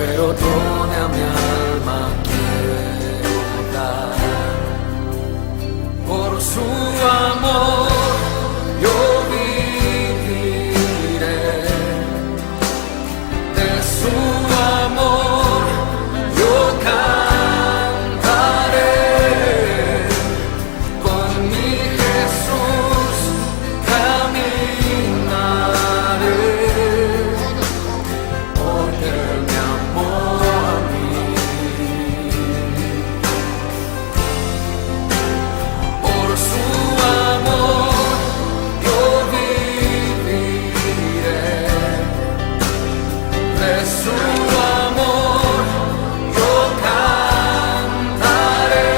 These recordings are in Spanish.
pero toda mi alma quiero dar. Por su amor yo viviré, de su amor yo cantaré, con mi Jesús caminaré, porque Él me amó a mí. Por su amor yo viviré, de su amor yo cantaré,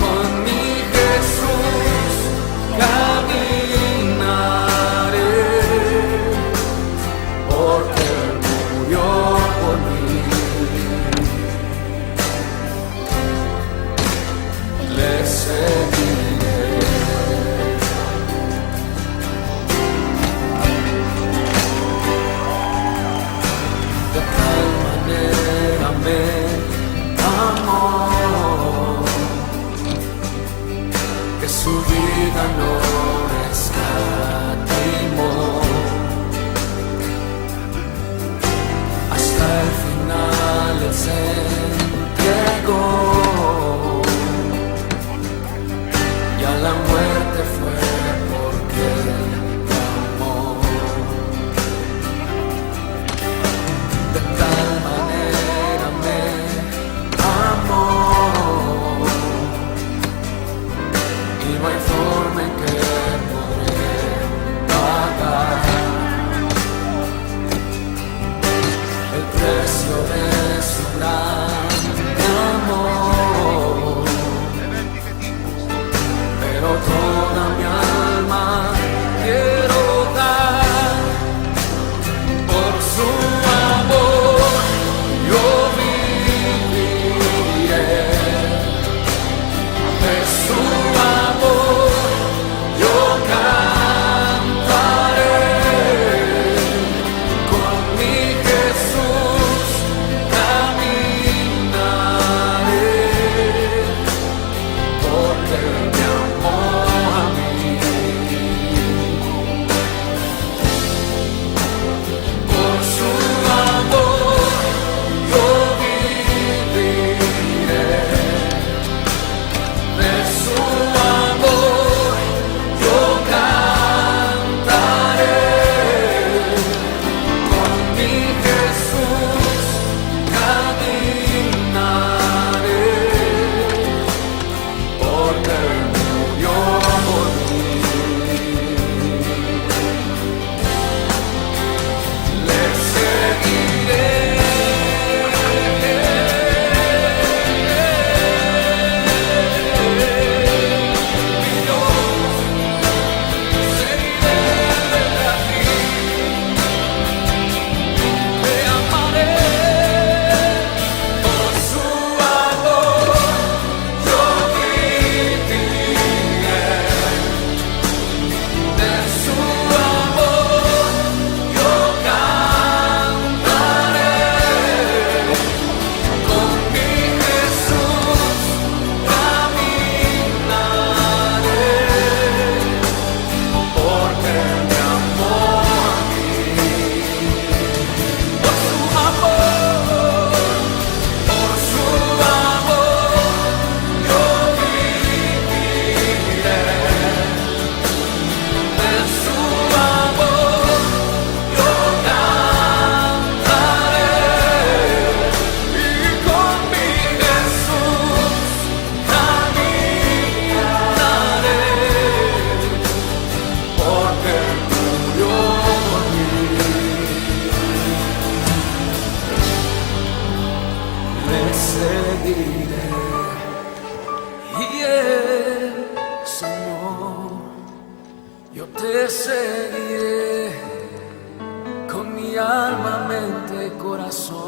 con mi Jesús caminaré, porque Él murió por mí. Le seguiré. De tal manera me amó que su vida no escatimó, hasta el final Él se entregó, y a la muerte fue porque te amó. De tal manera me amó, y no hay forma en que podré pagar el precio de su gran amor, pero toda mi alma quiero dar. Por su amor yo viviré, de su amor yo cantaré, con mi Jesús caminaré, porque Él me amó a mí. Por su amor yo viviré, de su amor yo cantaré, con mi Jesús caminaré, porque Él murió por mí. Le seguiré. Mi Dios, seguiré a ti, te amaré. Por su amor yo viviré, de su amor yo cantaré, con mi Jesús caminaré, porque Él me amó a mí. Por su amor yo viviré, de su amor yo cantaré, y con mi Jesús caminaré, porque Él murió por mí. Le seguiré, y Señor, yo te seguiré con mi alma, mente y corazón.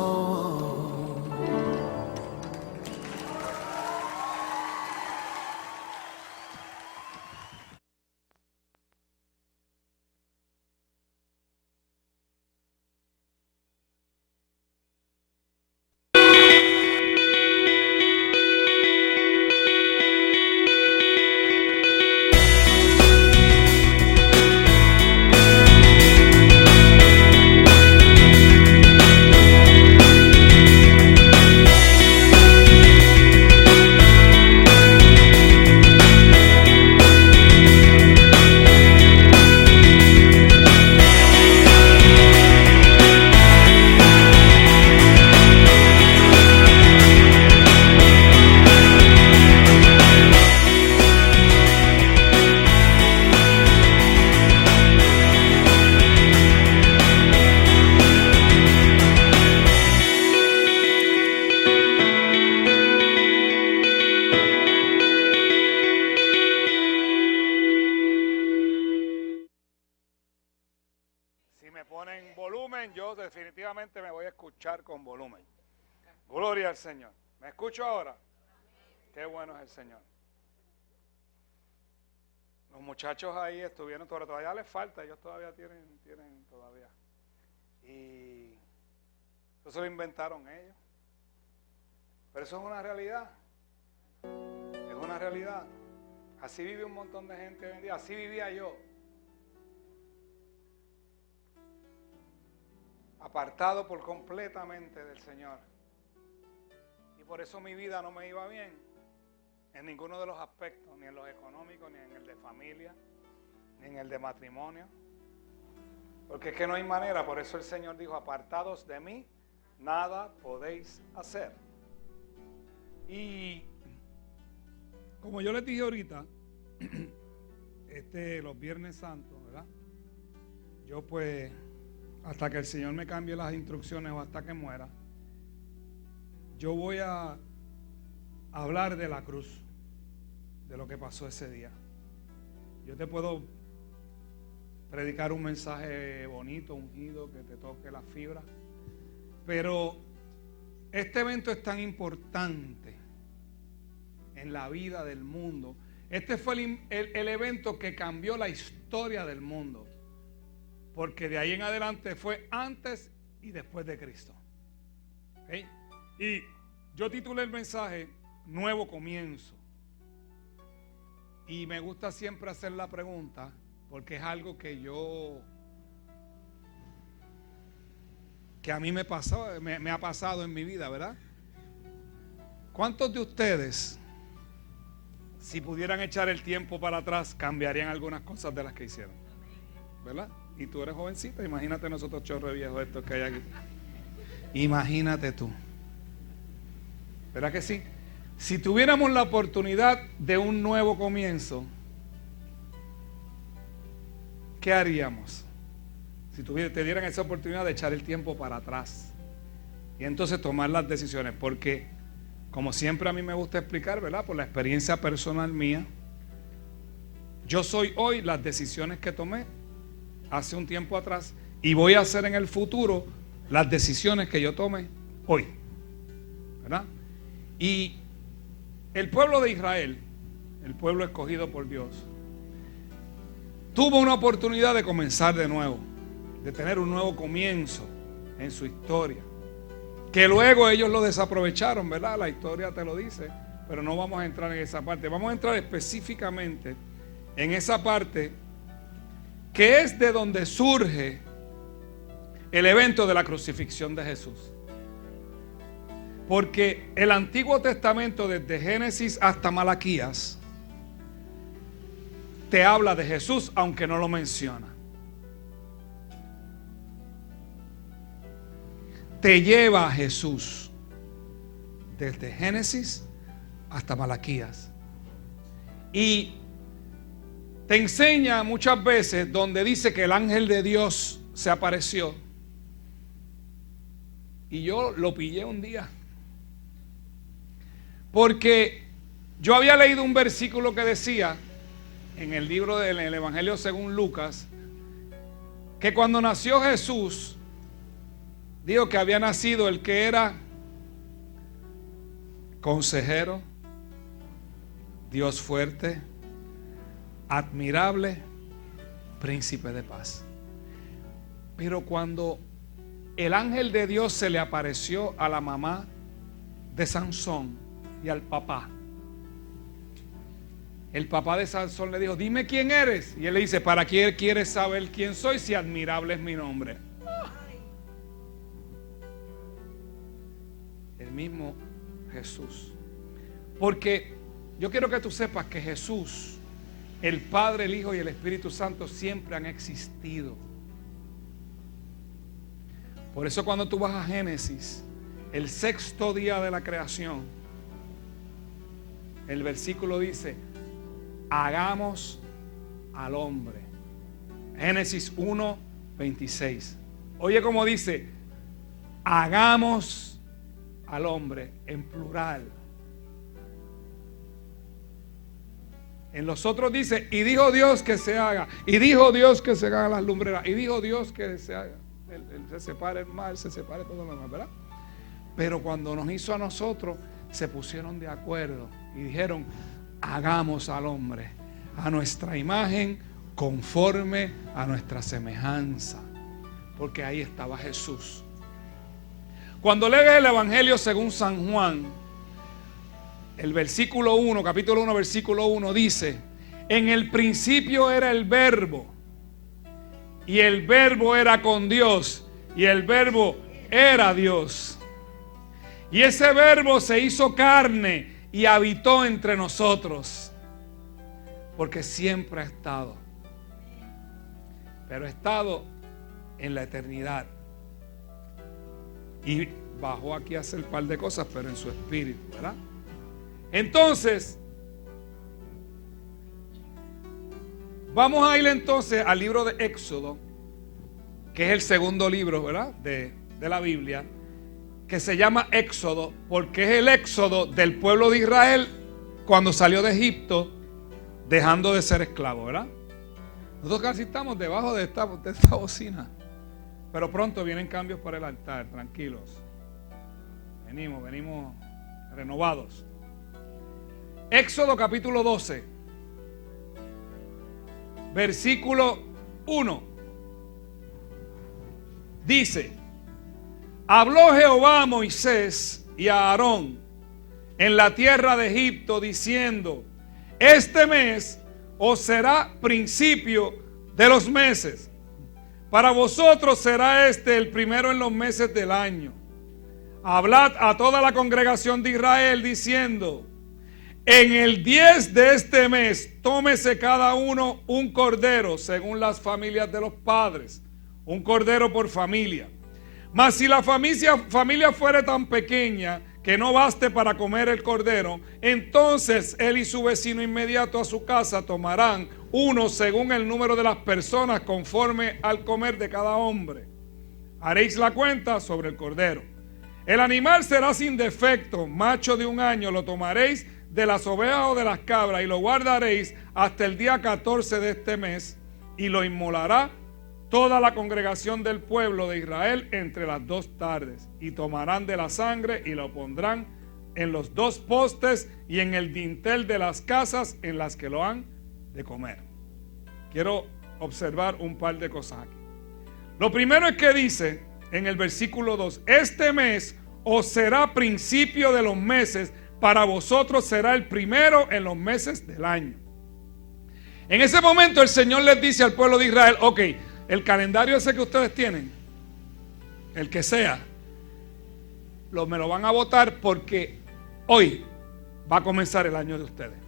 Si me ponen volumen, yo definitivamente me voy a escuchar con volumen. Gloria al Señor. ¿Me escucho ahora? Qué bueno es el Señor. Los muchachos ahí estuvieron, todavía les falta, ellos todavía tienen todavía. Y eso lo inventaron ellos. Pero eso es una realidad. Es una realidad. Así vive un montón de gente hoy en día. Así vivía yo. Apartado por completamente del Señor. Y por eso mi vida no me iba bien. En ninguno de los aspectos. Ni en los económicos, ni en el de familia, ni en el de matrimonio. Porque es que no hay manera. Por eso el Señor dijo, apartados de mí, nada podéis hacer. Y como yo les dije ahorita, los Viernes Santos, ¿verdad? Yo pues, hasta que el Señor me cambie las instrucciones o hasta que muera, yo voy a hablar de la cruz, de lo que pasó ese día. Yo te puedo predicar un mensaje bonito, ungido, que te toque la fibra, pero este evento es tan importante en la vida del mundo. Este fue el evento que cambió la historia del mundo, porque de ahí en adelante fue antes y después de Cristo. ¿Okay? Y yo titulé el mensaje Nuevo Comienzo. Y me gusta siempre hacer la pregunta, porque es algo que a mí me ha pasado en mi vida, ¿verdad? ¿Cuántos de ustedes, si pudieran echar el tiempo para atrás, cambiarían algunas cosas de las que hicieron? ¿Verdad? Y tú eres jovencita, imagínate nosotros chorre viejos estos que hay aquí. Imagínate tú. ¿Verdad que sí? Si tuviéramos la oportunidad de un nuevo comienzo, ¿qué haríamos? Si te dieran esa oportunidad de echar el tiempo para atrás y entonces tomar las decisiones, porque como siempre a mí me gusta explicar, ¿verdad? Por la experiencia personal mía, yo soy hoy las decisiones que tomé hace un tiempo atrás y voy a hacer en el futuro las decisiones que yo tome hoy, ¿verdad? Y el pueblo de Israel, el pueblo escogido por Dios, tuvo una oportunidad de comenzar de nuevo, de tener un nuevo comienzo en su historia, que luego ellos lo desaprovecharon, ¿verdad? La historia te lo dice, pero no vamos a entrar en esa parte. Vamos a entrar específicamente en esa parte que es de donde surge el evento de la crucifixión de Jesús. Porque el Antiguo Testamento, desde Génesis hasta Malaquías, te habla de Jesús, aunque no lo menciona. Te lleva a Jesús desde Génesis hasta Malaquías. Y te enseña muchas veces donde dice que el ángel de Dios se apareció. Y yo lo pillé un día. Porque yo había leído un versículo que decía en el libro del Evangelio según Lucas, que cuando nació Jesús, dijo que había nacido el que era consejero, Dios fuerte, admirable, príncipe de paz. Pero cuando el ángel de Dios se le apareció a la mamá de Sansón y al papá, el papá de Sansón le dijo, dime quién eres. Y él le dice, ¿para qué quieres saber quién soy si admirable es mi nombre? El mismo Jesús. Porque yo quiero que tú sepas que Jesús, el Padre, el Hijo y el Espíritu Santo siempre han existido. Por eso cuando tú vas a Génesis, el sexto día de la creación, el versículo dice, hagamos al hombre. Génesis 1, 26. Oye cómo dice, hagamos al hombre en plural. En los otros dice, y dijo Dios que se haga, y dijo Dios que se hagan las lumbreras, y dijo Dios que se haga, se separe el mar, se separe todo lo demás, ¿verdad? Pero cuando nos hizo a nosotros, se pusieron de acuerdo y dijeron, hagamos al hombre a nuestra imagen, conforme a nuestra semejanza. Porque ahí estaba Jesús. Cuando lees el Evangelio según San Juan, el versículo 1, capítulo 1, versículo 1 dice, en el principio era el verbo, y el verbo era con Dios, y el verbo era Dios. Y ese verbo se hizo carne y habitó entre nosotros, porque siempre ha estado, pero ha estado en la eternidad. Y bajó aquí a hacer un par de cosas, pero en su espíritu, ¿verdad? Entonces, vamos a ir entonces al libro de Éxodo, que es el segundo libro, ¿verdad?, de la Biblia, que se llama Éxodo, porque es el éxodo del pueblo de Israel cuando salió de Egipto, dejando de ser esclavo, ¿verdad? Nosotros casi estamos debajo de esta bocina, pero pronto vienen cambios para el altar, tranquilos. Venimos renovados. Éxodo capítulo 12, versículo 1. Dice, habló Jehová a Moisés y a Aarón en la tierra de Egipto diciendo, este mes os será principio de los meses. Para vosotros será este el primero en los meses del año. Hablad a toda la congregación de Israel diciendo, en el 10 de este mes, tómese cada uno un cordero según las familias de los padres, un cordero por familia. Mas si la familia fuere tan pequeña que no baste para comer el cordero, entonces él y su vecino inmediato a su casa tomarán uno según el número de las personas conforme al comer de cada hombre. Haréis la cuenta sobre el cordero. El animal será sin defecto, macho de 1 año, lo tomaréis de las ovejas o de las cabras y lo guardaréis hasta el día 14 de este mes y lo inmolará toda la congregación del pueblo de Israel entre las 2 tardes y tomarán de la sangre y lo pondrán en los 2 postes y en el dintel de las casas en las que lo han de comer. Quiero observar un par de cosas aquí. Lo primero es que dice en el versículo 2, este mes os será principio de los meses, para vosotros será el primero en los meses del año. En ese momento el Señor les dice al pueblo de Israel, ok, el calendario ese que ustedes tienen, el que sea, me lo van a votar porque hoy va a comenzar el año de ustedes.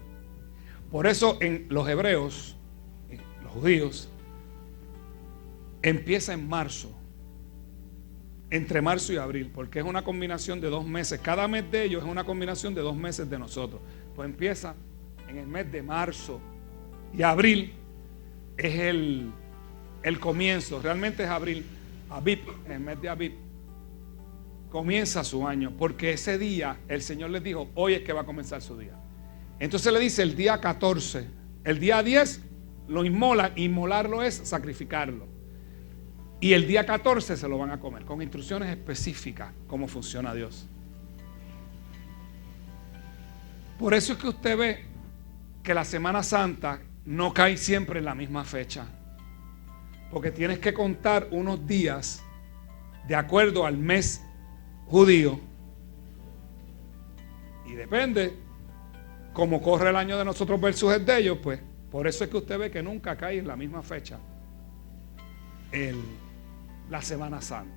Por eso en los hebreos, los judíos, empieza en marzo, entre marzo y abril, porque es una combinación de 2 meses. Cada mes de ellos es una combinación de 2 meses de nosotros. Pues empieza en el mes de marzo y abril es el comienzo. Realmente es abril, Abib, en el mes de Abib comienza su año, porque ese día el Señor les dijo, hoy es que va a comenzar su día. Entonces le dice el día 14, el día 10 lo inmolan. Inmolarlo es sacrificarlo. Y el día 14 se lo van a comer, con instrucciones específicas cómo funciona Dios. Por eso es que usted ve que la Semana Santa no cae siempre en la misma fecha. Porque tienes que contar unos días de acuerdo al mes judío. Y depende cómo corre el año de nosotros versus el de ellos, pues por eso es que usted ve que nunca cae en la misma fecha la Semana Santa.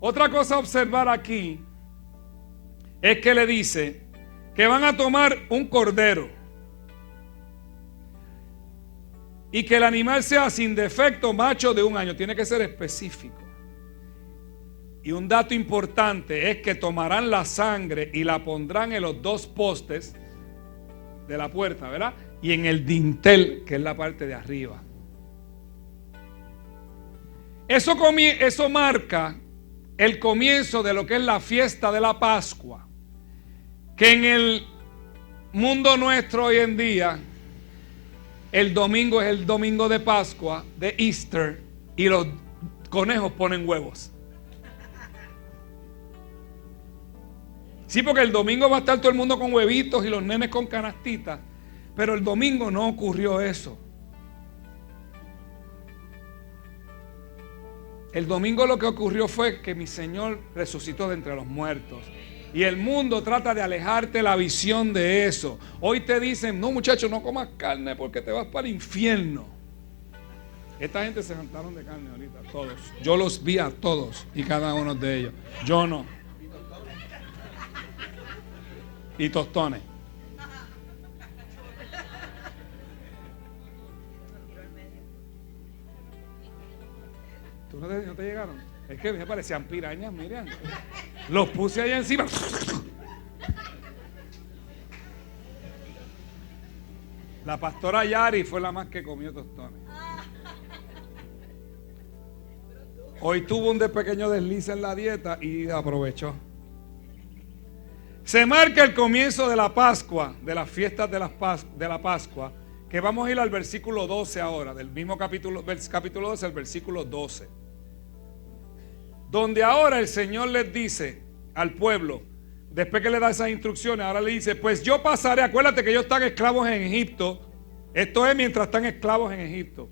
Otra cosa a observar aquí es que le dice que van a tomar un cordero y que el animal sea sin defecto, macho de 1 año. Tiene que ser específico. Y un dato importante es que tomarán la sangre y la pondrán en los 2 postes de la puerta, ¿verdad? Y en el dintel, que es la parte de arriba. Eso marca el comienzo de lo que es la fiesta de la Pascua, que en el mundo nuestro hoy en día el domingo es el domingo de Pascua, de Easter, y los conejos ponen huevos. Sí, porque el domingo va a estar todo el mundo con huevitos y los nenes con canastitas, pero el domingo no ocurrió eso. El domingo lo que ocurrió fue que mi Señor resucitó de entre los muertos. Y el mundo trata de alejarte la visión de eso. Hoy te dicen, no muchachos, no comas carne porque te vas para el infierno. Esta gente se jantaron de carne ahorita, todos. Yo los vi a todos y cada uno de ellos. Yo no. Y tostones. ¿Tú no te llegaron? Es que me parecían pirañas, miren. Los puse allá encima. La pastora Yari fue la más que comió tostones. Hoy tuvo un pequeño desliz en la dieta y aprovechó. Se marca el comienzo de la Pascua, de las fiestas de la Pascua, que vamos a ir al versículo 12 ahora, del mismo capítulo 12 al versículo 12. Donde ahora el Señor les dice al pueblo, después que le da esas instrucciones, ahora le dice, pues yo pasaré, acuérdate que ellos están esclavos en Egipto, esto es mientras están esclavos en Egipto,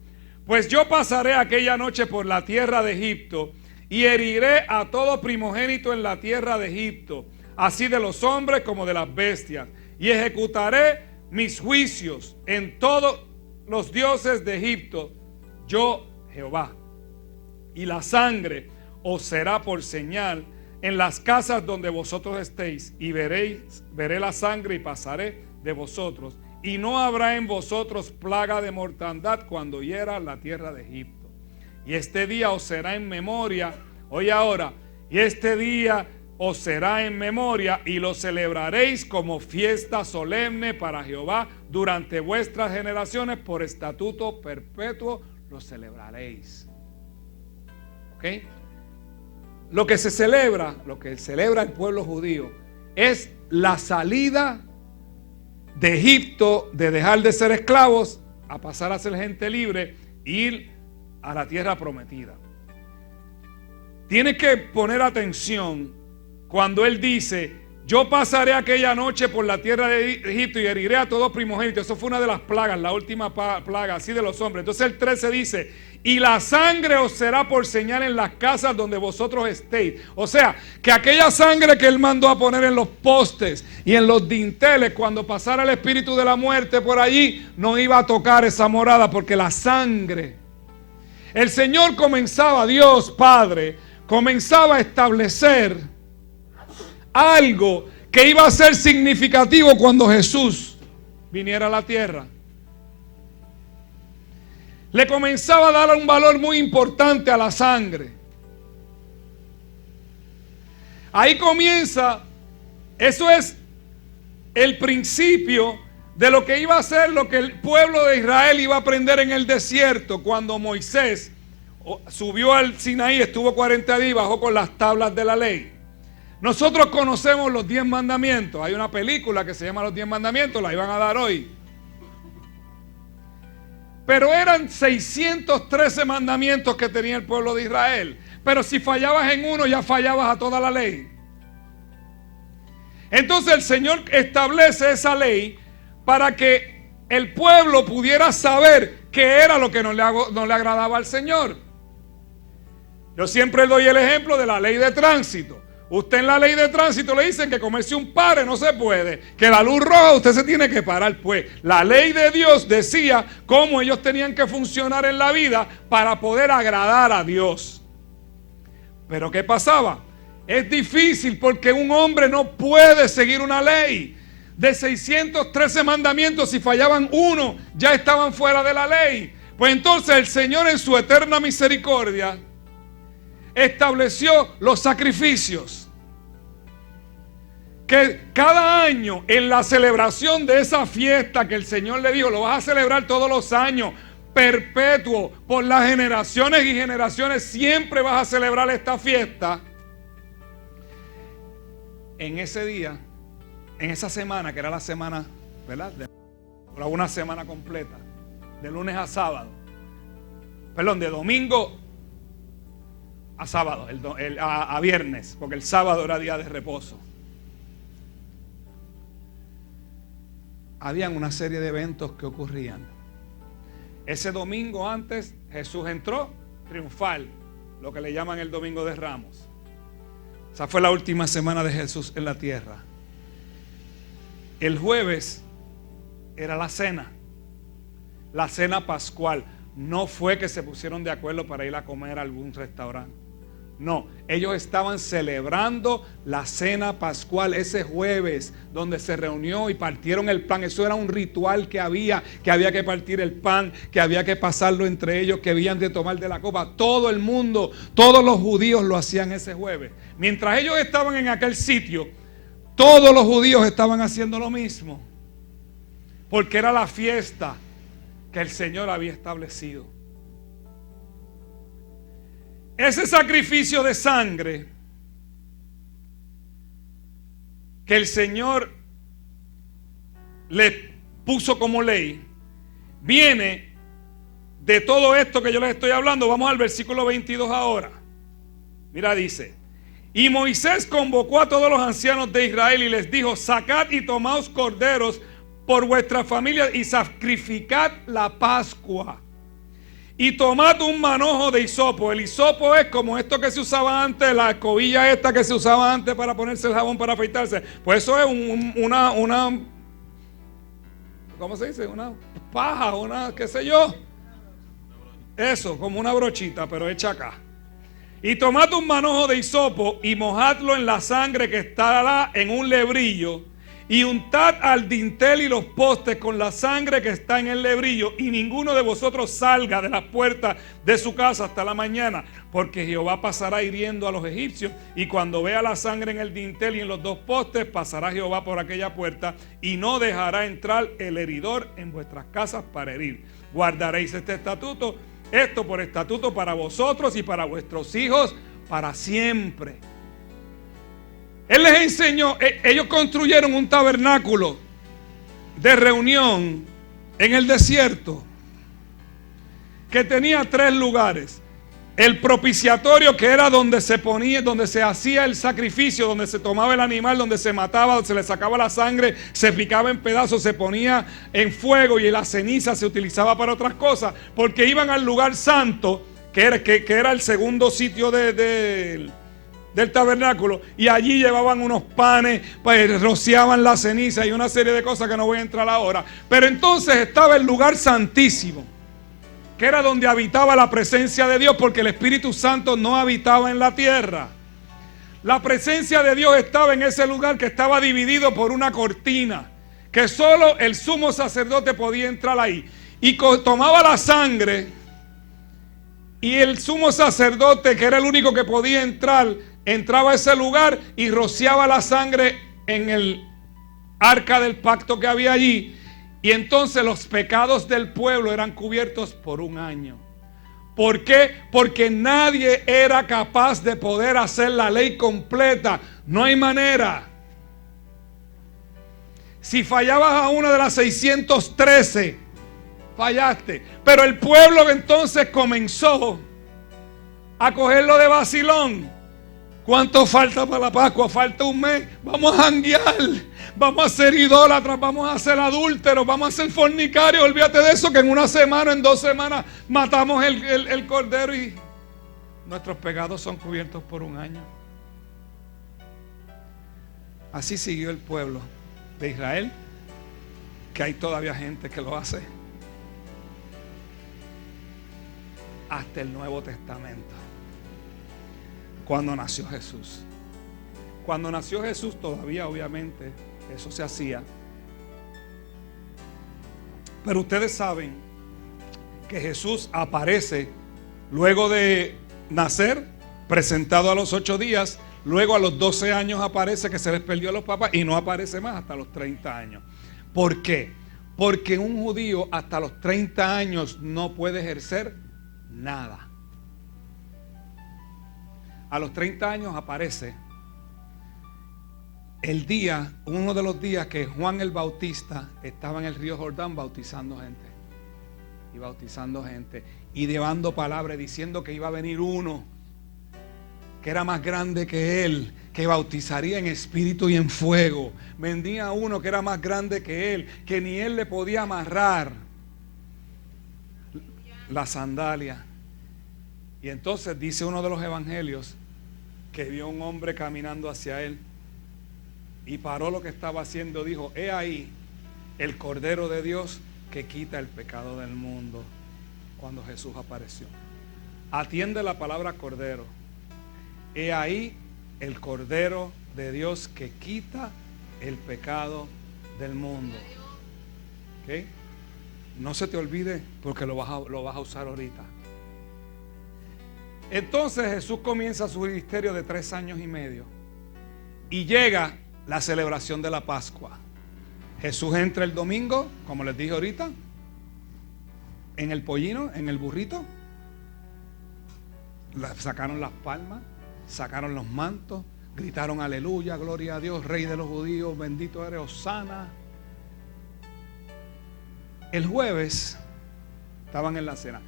pues yo pasaré aquella noche por la tierra de Egipto y heriré a todo primogénito en la tierra de Egipto, así de los hombres como de las bestias, y ejecutaré mis juicios en todos los dioses de Egipto, yo Jehová, y la sangre os será por señal en las casas donde vosotros estéis, y veré la sangre y pasaré de vosotros, y no habrá en vosotros plaga de mortandad cuando hiera la tierra de Egipto. Y este día os será en memoria, oye ahora, y este día os será en memoria y lo celebraréis como fiesta solemne para Jehová durante vuestras generaciones, por estatuto perpetuo lo celebraréis. ¿Ok? Lo que celebra el pueblo judío es la salida de Egipto, de dejar de ser esclavos a pasar a ser gente libre e ir a la tierra prometida. Tienes que poner atención cuando él dice, yo pasaré aquella noche por la tierra de Egipto y heriré a todo primogénito. Eso fue una de las plagas, la última plaga, así de los hombres. Entonces el 13 dice, y la sangre os será por señal en las casas donde vosotros estéis. O sea, que aquella sangre que él mandó a poner en los postes y en los dinteles cuando pasara el espíritu de la muerte por allí, no iba a tocar esa morada, porque la sangre, el Señor comenzaba, Dios Padre, comenzaba a establecer algo que iba a ser significativo cuando Jesús viniera a la tierra. Le comenzaba a dar un valor muy importante a la sangre. Ahí comienza, eso es el principio de lo que iba a ser, lo que el pueblo de Israel iba a aprender en el desierto cuando Moisés subió al Sinaí, estuvo 40 días y bajó con las tablas de la ley. Nosotros conocemos los 10 mandamientos. Hay una película que se llama Los 10 mandamientos, la iban a dar hoy. Pero eran 613 mandamientos que tenía el pueblo de Israel. Pero si fallabas en uno, ya fallabas a toda la ley. Entonces el Señor establece esa ley para que el pueblo pudiera saber qué era lo que no le agradaba al Señor. Yo siempre doy el ejemplo de la ley de tránsito. Usted en la ley de tránsito le dicen que comerse un pare no se puede, que la luz roja usted se tiene que parar. Pues la ley de Dios decía cómo ellos tenían que funcionar en la vida para poder agradar a Dios. Pero ¿qué pasaba? Es difícil porque un hombre no puede seguir una ley. De 613 mandamientos, si fallaban uno, ya estaban fuera de la ley. Pues entonces el Señor en su eterna misericordia estableció los sacrificios. Que cada año en la celebración de esa fiesta que el Señor le dijo, lo vas a celebrar todos los años, perpetuo, por las generaciones y generaciones, siempre vas a celebrar esta fiesta. En ese día, en esa semana, que era la semana, ¿verdad? Una semana completa. de lunes a sábado. Perdón, de domingo a sábado, a viernes, porque el sábado era día de reposo. Habían una serie de eventos que ocurrían. Ese domingo antes Jesús entró triunfal, lo que le llaman el Domingo de Ramos. Esa fue la última semana de Jesús en la tierra. El jueves era la cena pascual. No fue que se pusieron de acuerdo para ir a comer a algún restaurante. No, ellos estaban celebrando la cena pascual ese jueves, donde se reunió y partieron el pan. Eso era un ritual que había que partir el pan, que había que pasarlo entre ellos, que habían de tomar de la copa. Todo el mundo, todos los judíos lo hacían ese jueves. Mientras ellos estaban en aquel sitio, todos los judíos estaban haciendo lo mismo, porque era la fiesta que el Señor había establecido. Ese sacrificio de sangre que el Señor le puso como ley viene de todo esto que yo les estoy hablando. Vamos al versículo 22 ahora. Mira, dice: y Moisés convocó a todos los ancianos de Israel y les dijo: sacad y tomaos corderos por vuestras familias y sacrificad la Pascua. Y tomad un manojo de hisopo. El hisopo es como esto que se usaba antes, la escobilla esta que se usaba antes para ponerse el jabón para afeitarse. Pues eso es una ¿cómo se dice? Una paja, qué sé yo. Eso, como una brochita, pero hecha acá. Y tomad un manojo de hisopo y mojadlo en la sangre que estará en un lebrillo. Y untad al dintel y los postes con la sangre que está en el lebrillo, y ninguno de vosotros salga de las puertas de su casa hasta la mañana, porque Jehová pasará hiriendo a los egipcios, y cuando vea la sangre en el dintel y en los dos postes, pasará Jehová por aquella puerta, y no dejará entrar el heridor en vuestras casas para herir. Guardaréis este estatuto, esto por estatuto para vosotros y para vuestros hijos para siempre. Él les enseñó, ellos construyeron un tabernáculo de reunión en el desierto que tenía 3 lugares. El propiciatorio, que era donde se ponía, donde se hacía el sacrificio, donde se tomaba el animal, donde se mataba, donde se le sacaba la sangre, se picaba en pedazos, se ponía en fuego, y la ceniza se utilizaba para otras cosas, porque iban al lugar santo, que era el segundo sitio del tabernáculo, y allí llevaban unos panes, pues rociaban la ceniza y una serie de cosas que no voy a entrar ahora. Pero entonces estaba el lugar santísimo, que era donde habitaba la presencia de Dios, porque el Espíritu Santo no habitaba en la tierra. La presencia de Dios estaba en ese lugar, que estaba dividido por una cortina, que solo el sumo sacerdote podía entrar ahí, y tomaba la sangre, y el sumo sacerdote, que era el único que podía entrar, entraba a ese lugar y rociaba la sangre en el arca del pacto que había allí. Y entonces los pecados del pueblo eran cubiertos por un año. ¿Por qué? Porque nadie era capaz de poder hacer la ley completa. No hay manera. Si fallabas a una de las 613, fallaste. Pero el pueblo entonces comenzó a cogerlo de vacilón. ¿Cuánto falta para la Pascua? Falta un mes. Vamos a janguear, vamos a ser idólatras, vamos a ser adúlteros, vamos a ser fornicarios. Olvídate de eso, que en una semana, en 2 semanas matamos el cordero y nuestros pecados son cubiertos por un año. Así siguió el pueblo de Israel, que hay todavía gente que lo hace hasta el Nuevo Testamento. Cuando nació Jesús. Cuando nació Jesús todavía obviamente eso se hacía. Pero ustedes saben que Jesús aparece luego de nacer, presentado a los 8 días, luego a los 12 años aparece que se les perdió a los papás y no aparece más hasta los 30 años. ¿Por qué? Porque un judío hasta los 30 años no puede ejercer nada. A los 30 años aparece el día, uno de los días que Juan el Bautista estaba en el río Jordán bautizando gente. y bautizando gente y llevando palabras, diciendo que iba a venir uno que era más grande que él, que bautizaría en espíritu y en fuego. Vendía uno que era más grande que él, que ni él le podía amarrar la sandalia. Y entonces dice uno de los evangelios que vio un hombre caminando hacia él y paró lo que estaba haciendo. Dijo: he ahí el Cordero de Dios que quita el pecado del mundo. Cuando Jesús apareció, atiende la palabra cordero. He ahí el Cordero de Dios que quita el pecado del mundo. ¿Okay? No se te olvide, porque lo vas a usar ahorita. Entonces Jesús comienza su ministerio de 3 años y medio y llega la celebración de la Pascua. Jesús entra el domingo, como les dije ahorita, en el pollino, en el burrito. Sacaron las palmas, sacaron los mantos, gritaron aleluya, gloria a Dios, Rey de los judíos, bendito eres, Hosana. El jueves estaban en la cena.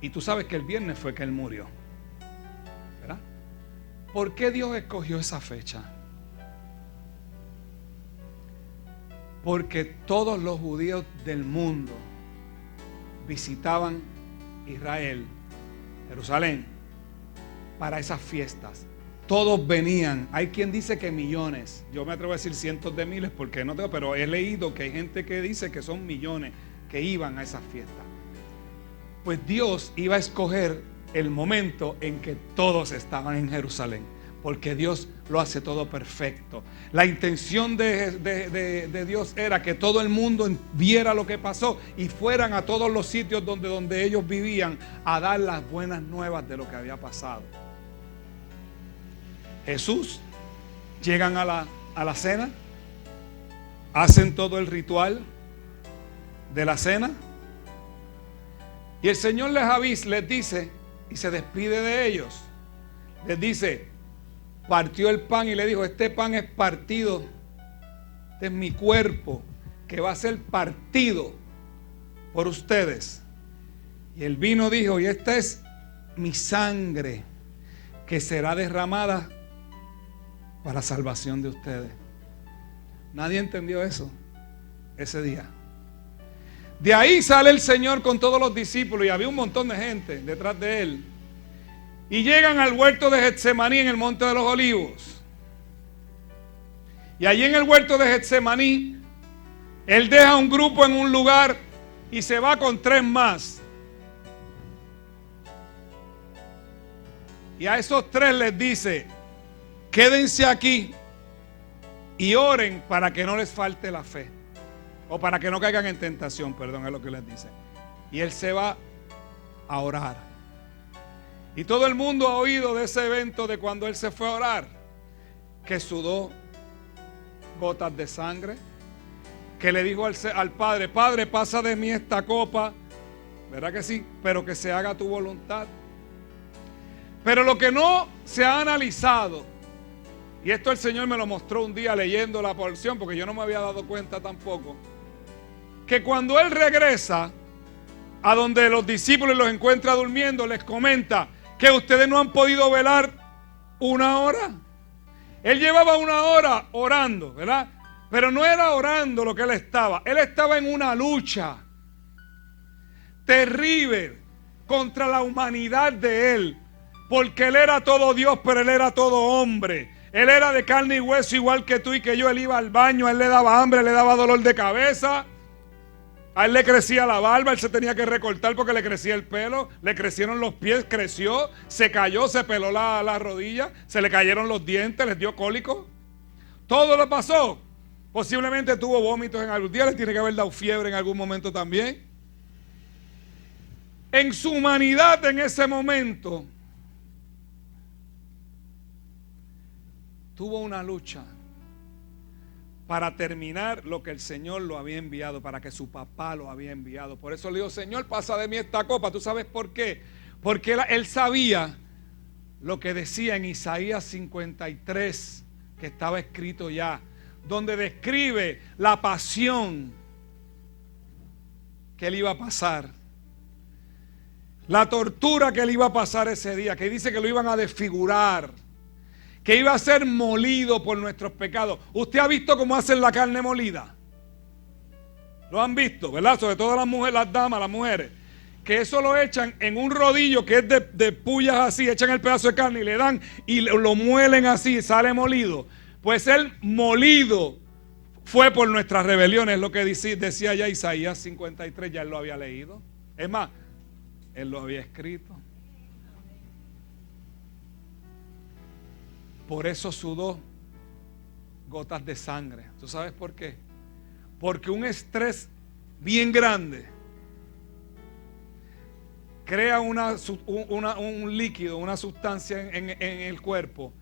Y tú sabes que el viernes fue que él murió, ¿verdad? ¿Por qué Dios escogió esa fecha? Porque todos los judíos del mundo visitaban Israel, Jerusalén, para esas fiestas. Todos venían. Hay quien dice que millones. Yo me atrevo a decir cientos de miles porque no tengo, pero he leído que hay gente que dice que son millones que iban a esas fiestas. Pues Dios iba a escoger el momento en que todos estaban en Jerusalén, porque Dios lo hace todo perfecto. La intención de Dios era que todo el mundo viera lo que pasó y fueran a todos los sitios donde ellos vivían a dar las buenas nuevas de lo que había pasado. Jesús, llegan a la cena, hacen todo el ritual de la cena y el Señor les dice, y se despide de ellos, les dice, partió el pan y le dijo: este pan es partido, este es mi cuerpo que va a ser partido por ustedes. Y el vino dijo: y esta es mi sangre que será derramada para salvación de ustedes. Nadie entendió eso ese día. De ahí sale el Señor con todos los discípulos y había un montón de gente detrás de él. Y llegan al huerto de Getsemaní en el monte de los Olivos. Y allí en el huerto de Getsemaní, él deja un grupo en un lugar y se va con 3 más. Y a esos 3 les dice: quédense aquí y oren para que no les falte la fe. O para que no caigan en tentación, perdón, es lo que les dice. Y él se va a orar. Y todo el mundo ha oído de ese evento de cuando él se fue a orar, que sudó gotas de sangre, que le dijo al Padre: Padre, pasa de mí esta copa, ¿verdad que sí? Pero que se haga tu voluntad. Pero lo que no se ha analizado, y esto el Señor me lo mostró un día leyendo la porción, porque yo no me había dado cuenta tampoco, que cuando él regresa a donde los discípulos los encuentra durmiendo, les comenta que ustedes no han podido velar 1 hora. Él llevaba 1 hora orando, ¿verdad? Pero no era orando lo que él estaba en una lucha terrible contra la humanidad de él, porque él era todo Dios, pero él era todo hombre. Él era de carne y hueso igual que tú y que yo. Él iba al baño, a él le daba hambre, le daba dolor de cabeza. A él le crecía la barba, él se tenía que recortar porque le crecía el pelo, le crecieron los pies, creció, se cayó, se peló la rodilla, se le cayeron los dientes, les dio cólico. Todo lo pasó. Posiblemente tuvo vómitos en algún día, le tiene que haber dado fiebre en algún momento también. En su humanidad en ese momento tuvo una lucha para terminar lo que el Señor lo había enviado, para que su papá lo había enviado. Por eso le dijo: Señor, pasa de mí esta copa. ¿Tú sabes por qué? Porque él sabía lo que decía en Isaías 53, que estaba escrito ya, donde describe la pasión que él iba a pasar. La tortura que él iba a pasar ese día, que dice que lo iban a desfigurar, que iba a ser molido por nuestros pecados. ¿Usted ha visto cómo hacen la carne molida? Lo han visto, ¿verdad? Sobre todo las mujeres, las damas, las mujeres. Que eso lo echan en un rodillo que es de pullas así, echan el pedazo de carne y le dan y lo muelen así, sale molido. Pues el molido fue por nuestras rebeliones, lo que decía ya Isaías 53, ya él lo había leído. Es más, él lo había escrito. Por eso sudó gotas de sangre. ¿Tú sabes por qué? Porque un estrés bien grande crea un líquido, una sustancia en el cuerpo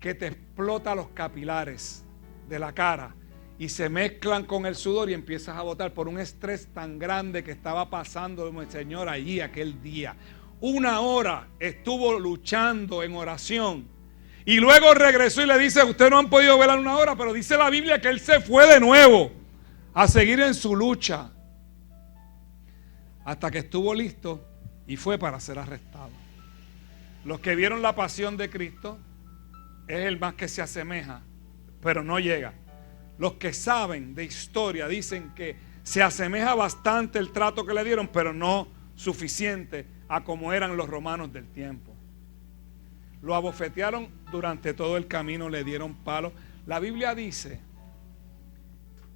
que te explota los capilares de la cara y se mezclan con el sudor y empiezas a botar por un estrés tan grande que estaba pasando el Señor allí aquel día. 1 hora estuvo luchando en oración y luego regresó y le dice: ustedes no han podido velar 1 hora, pero dice la Biblia que él se fue de nuevo a seguir en su lucha hasta que estuvo listo y fue para ser arrestado. Los que vieron la pasión de Cristo, es el más que se asemeja, pero no llega. Los que saben de historia dicen que se asemeja bastante el trato que le dieron, pero no suficiente a como eran los romanos del tiempo. Lo abofetearon durante todo el camino, le dieron palos. La Biblia dice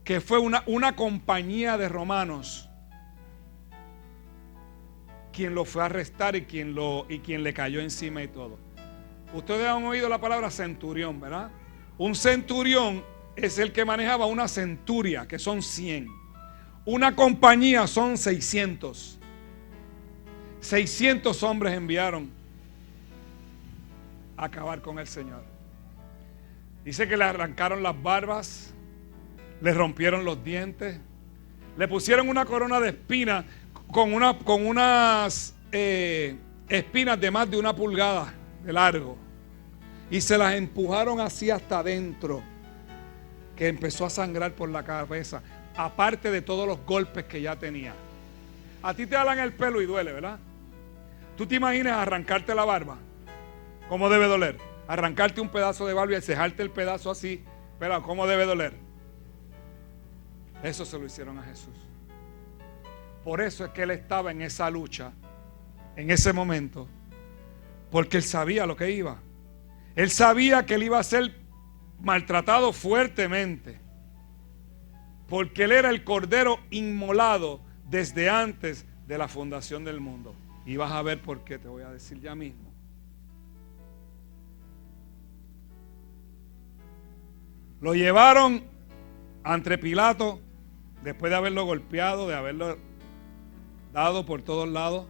que fue una compañía de romanos quien lo fue a arrestar y quien le cayó encima y todo. Ustedes han oído la palabra centurión, ¿verdad? Un centurión es el que manejaba una centuria, que son 100. Una compañía son 600. 600 hombres enviaron a acabar con el Señor. Dice que le arrancaron las barbas, le rompieron los dientes, le pusieron una corona de espinas con unas espinas de más de 1 pulgada de largo, y se las empujaron así hasta adentro, que empezó a sangrar por la cabeza, aparte de todos los golpes que ya tenía. A ti te jalan el pelo y duele, ¿verdad? ¿Tú te imaginas arrancarte la barba? ¿Cómo debe doler? Arrancarte un pedazo de barba y cejarte el pedazo así, pero ¿cómo debe doler? Eso se lo hicieron a Jesús. Por eso es que él estaba en esa lucha, en ese momento, porque él sabía lo que iba. Él sabía que él iba a ser maltratado fuertemente, porque él era el cordero inmolado desde antes de la fundación del mundo. Y vas a ver por qué, te voy a decir ya mismo. Lo llevaron ante Pilato, después de haberlo golpeado, de haberlo dado por todos lados.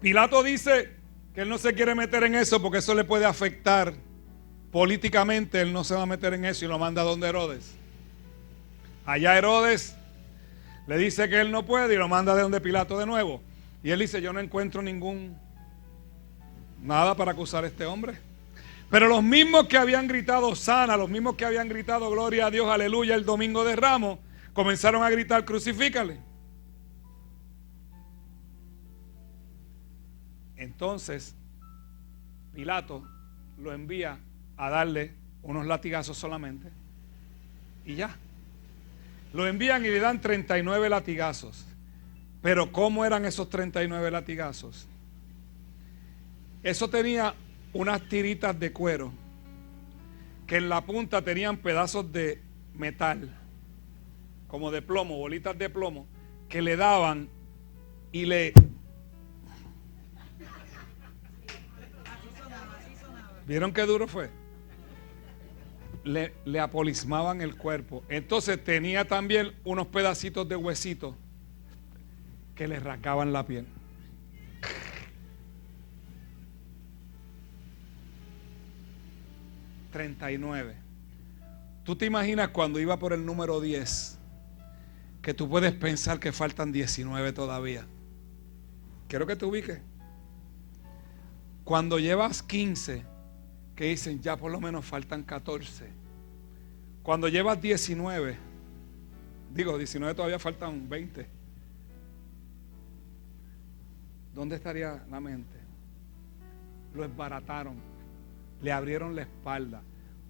Pilato dice que él no se quiere meter en eso porque eso le puede afectar políticamente. Él no se va a meter en eso y lo manda a donde Herodes. Allá Herodes le dice que él no puede y lo manda de donde Pilato de nuevo. Y él dice: yo no encuentro nada para acusar a este hombre. Pero los mismos que habían gritado sana, los mismos que habían gritado gloria a Dios, aleluya, el domingo de Ramos, comenzaron a gritar: crucifícale. Entonces Pilato lo envía a darle unos latigazos solamente y ya. Lo envían y le dan 39 latigazos. Pero ¿cómo eran esos 39 latigazos? Eso tenía unas tiritas de cuero que en la punta tenían pedazos de metal, como de plomo, bolitas de plomo, que le daban y le... ¿Vieron qué duro fue? Le apolismaban el cuerpo. Entonces tenía también unos pedacitos de huesito que le rasgaban la piel. $39. ¿Tú te imaginas cuando iba por el número 10? Que tú puedes pensar que faltan 19 todavía. Quiero que te ubiques. Cuando llevas 15, que dicen ya por lo menos faltan 14. Cuando llevas 19, Digo, 19 todavía faltan 20. ¿Dónde estaría la mente? Lo esbarataron, le abrieron la espalda.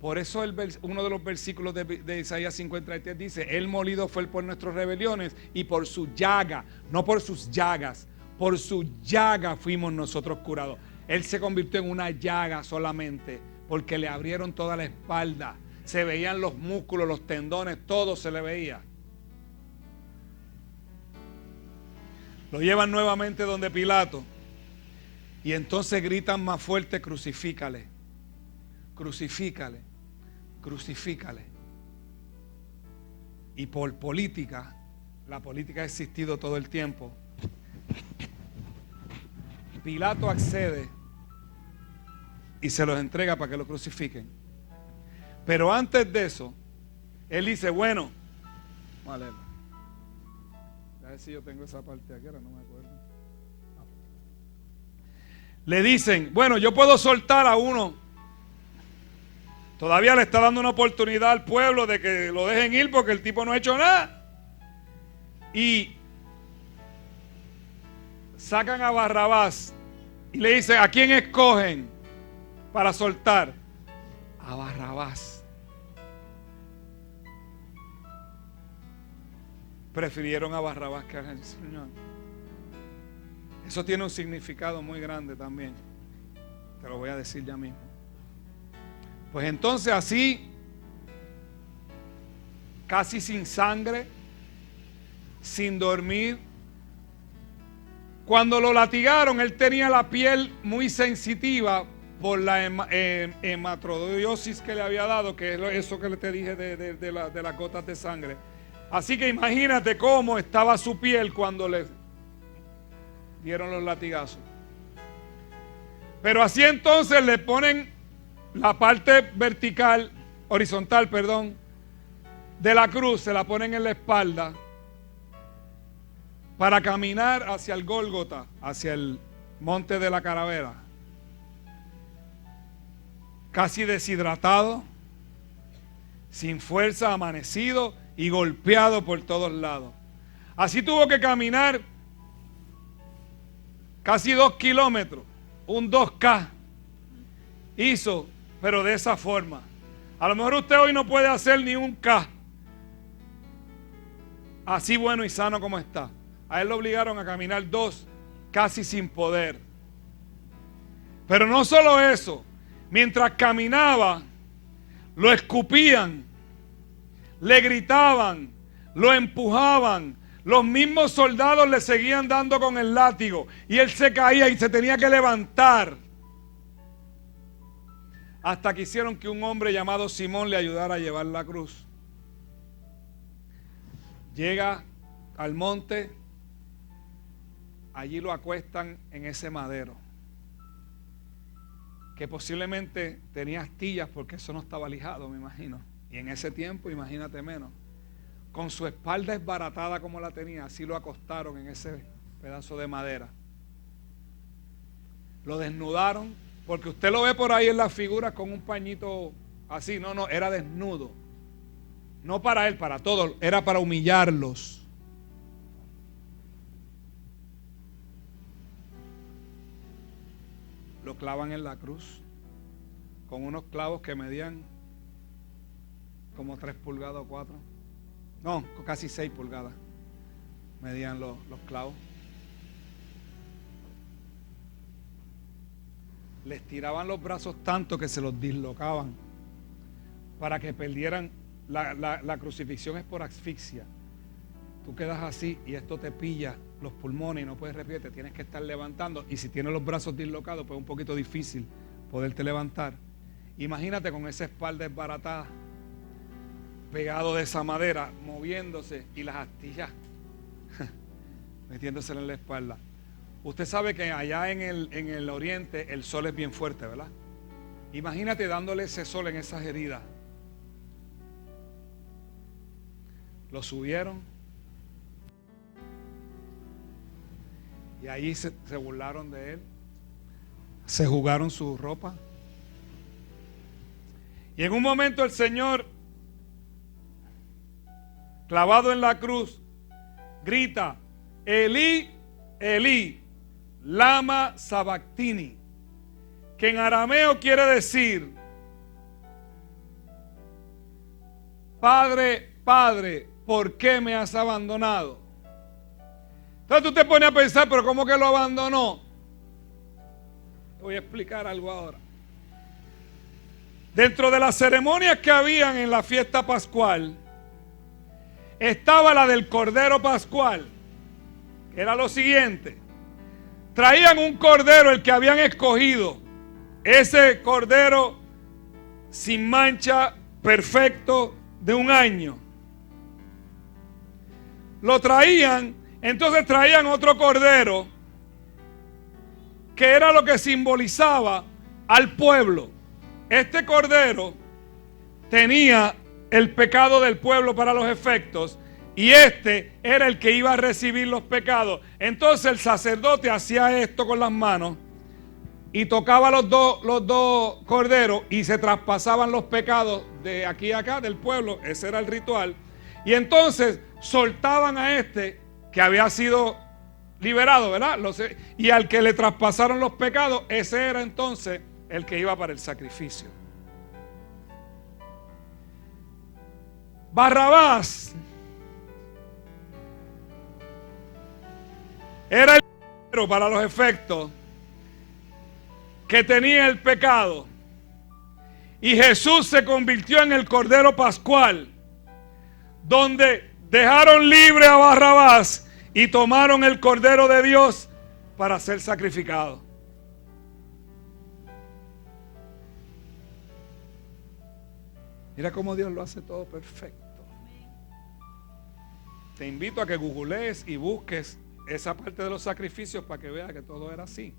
Por eso uno de los versículos de Isaías 53 dice: Él molido fue por nuestras rebeliones y por su llaga, no por sus llagas, por su llaga fuimos nosotros curados. Él se convirtió en una llaga solamente porque le abrieron toda la espalda. Se veían los músculos, los tendones, todo se le veía. Lo llevan nuevamente donde Pilato. Y entonces gritan más fuerte: crucifícale, crucifícale, crucifícale. Y por política, la política ha existido todo el tiempo, Pilato accede y se los entrega para que lo crucifiquen. Pero antes de eso, él dice: bueno, vale, a ver si yo tengo esa parte aquí, ahora no me acuerdo. Le dicen: bueno, yo puedo soltar a uno. Todavía le está dando una oportunidad al pueblo de que lo dejen ir porque el tipo no ha hecho nada. Y sacan a Barrabás y le dicen: ¿a quién escogen para soltar? A Barrabás. Prefirieron a Barrabás que al Señor. Eso tiene un significado muy grande también. Te lo voy a decir ya mismo. Pues entonces así, casi sin sangre, sin dormir. Cuando lo latigaron, él tenía la piel muy sensitiva por la hematrodiosis que le había dado, que es eso que te dije de las gotas de sangre. Así que imagínate cómo estaba su piel cuando le dieron los latigazos. Pero así entonces le ponen la parte vertical, horizontal, perdón, de la cruz, se la ponen en la espalda para caminar hacia el Gólgota, hacia el monte de la calavera. Casi deshidratado, sin fuerza, amanecido y golpeado por todos lados. Así tuvo que caminar casi 2 kilómetros, un 2K hizo, pero de esa forma. A lo mejor usted hoy no puede hacer ni un K, así bueno y sano como está. A él lo obligaron a caminar 2, casi sin poder. Pero no solo eso, mientras caminaba, lo escupían, le gritaban, lo empujaban. Los mismos soldados le seguían dando con el látigo y él se caía y se tenía que levantar. Hasta que hicieron que un hombre llamado Simón le ayudara a llevar la cruz. Llega al monte, allí lo acuestan en ese madero, que posiblemente tenía astillas porque eso no estaba lijado, me imagino. Y en ese tiempo, imagínate menos. Con su espalda esbaratada como la tenía, así lo acostaron en ese pedazo de madera. Lo desnudaron, porque usted lo ve por ahí en las figuras con un pañito así. No, era desnudo. No para él, para todos, era para humillarlos. Lo clavan en la cruz con unos clavos que medían como 3 pulgadas o 4. No, casi 6 pulgadas medían los clavos. Les tiraban los brazos tanto que se los dislocaban para que perdieran. La crucifixión es por asfixia. Tú quedas así y esto te pilla los pulmones y no puedes respirar, te tienes que estar levantando. Y si tienes los brazos dislocados, pues es un poquito difícil poderte levantar. Imagínate con esa espalda esbaratada, pegado de esa madera, moviéndose y las astillas metiéndosela en la espalda. Usted sabe que allá en el oriente el sol es bien fuerte, ¿verdad? Imagínate dándole ese sol en esas heridas. Lo subieron y ahí se burlaron de él, se jugaron su ropa. Y en un momento el Señor clavado en la cruz, grita: Elí, Elí, lama sabactini, que en arameo quiere decir: Padre, Padre, ¿por qué me has abandonado? Entonces tú te pones a pensar, pero ¿cómo que lo abandonó? Te voy a explicar algo ahora. Dentro de las ceremonias que habían en la fiesta pascual, estaba la del Cordero Pascual. Era lo siguiente: traían un cordero, el que habían escogido, ese cordero sin mancha, perfecto, de un año. Lo traían, entonces traían otro cordero, que era lo que simbolizaba al pueblo. Este cordero tenía el pecado del pueblo para los efectos, y este era el que iba a recibir los pecados. Entonces el sacerdote hacía esto con las manos y tocaba los dos corderos, y se traspasaban los pecados de aquí a acá del pueblo. Ese era el ritual. Y entonces soltaban a este que había sido liberado, ¿verdad? Y al que le traspasaron los pecados, ese era entonces el que iba para el sacrificio. Barrabás era el cordero para los efectos que tenía el pecado, y Jesús se convirtió en el Cordero Pascual, donde dejaron libre a Barrabás y tomaron el Cordero de Dios para ser sacrificado. Mira cómo Dios lo hace todo perfecto. Te invito a que googlees y busques esa parte de los sacrificios para que veas que todo era así.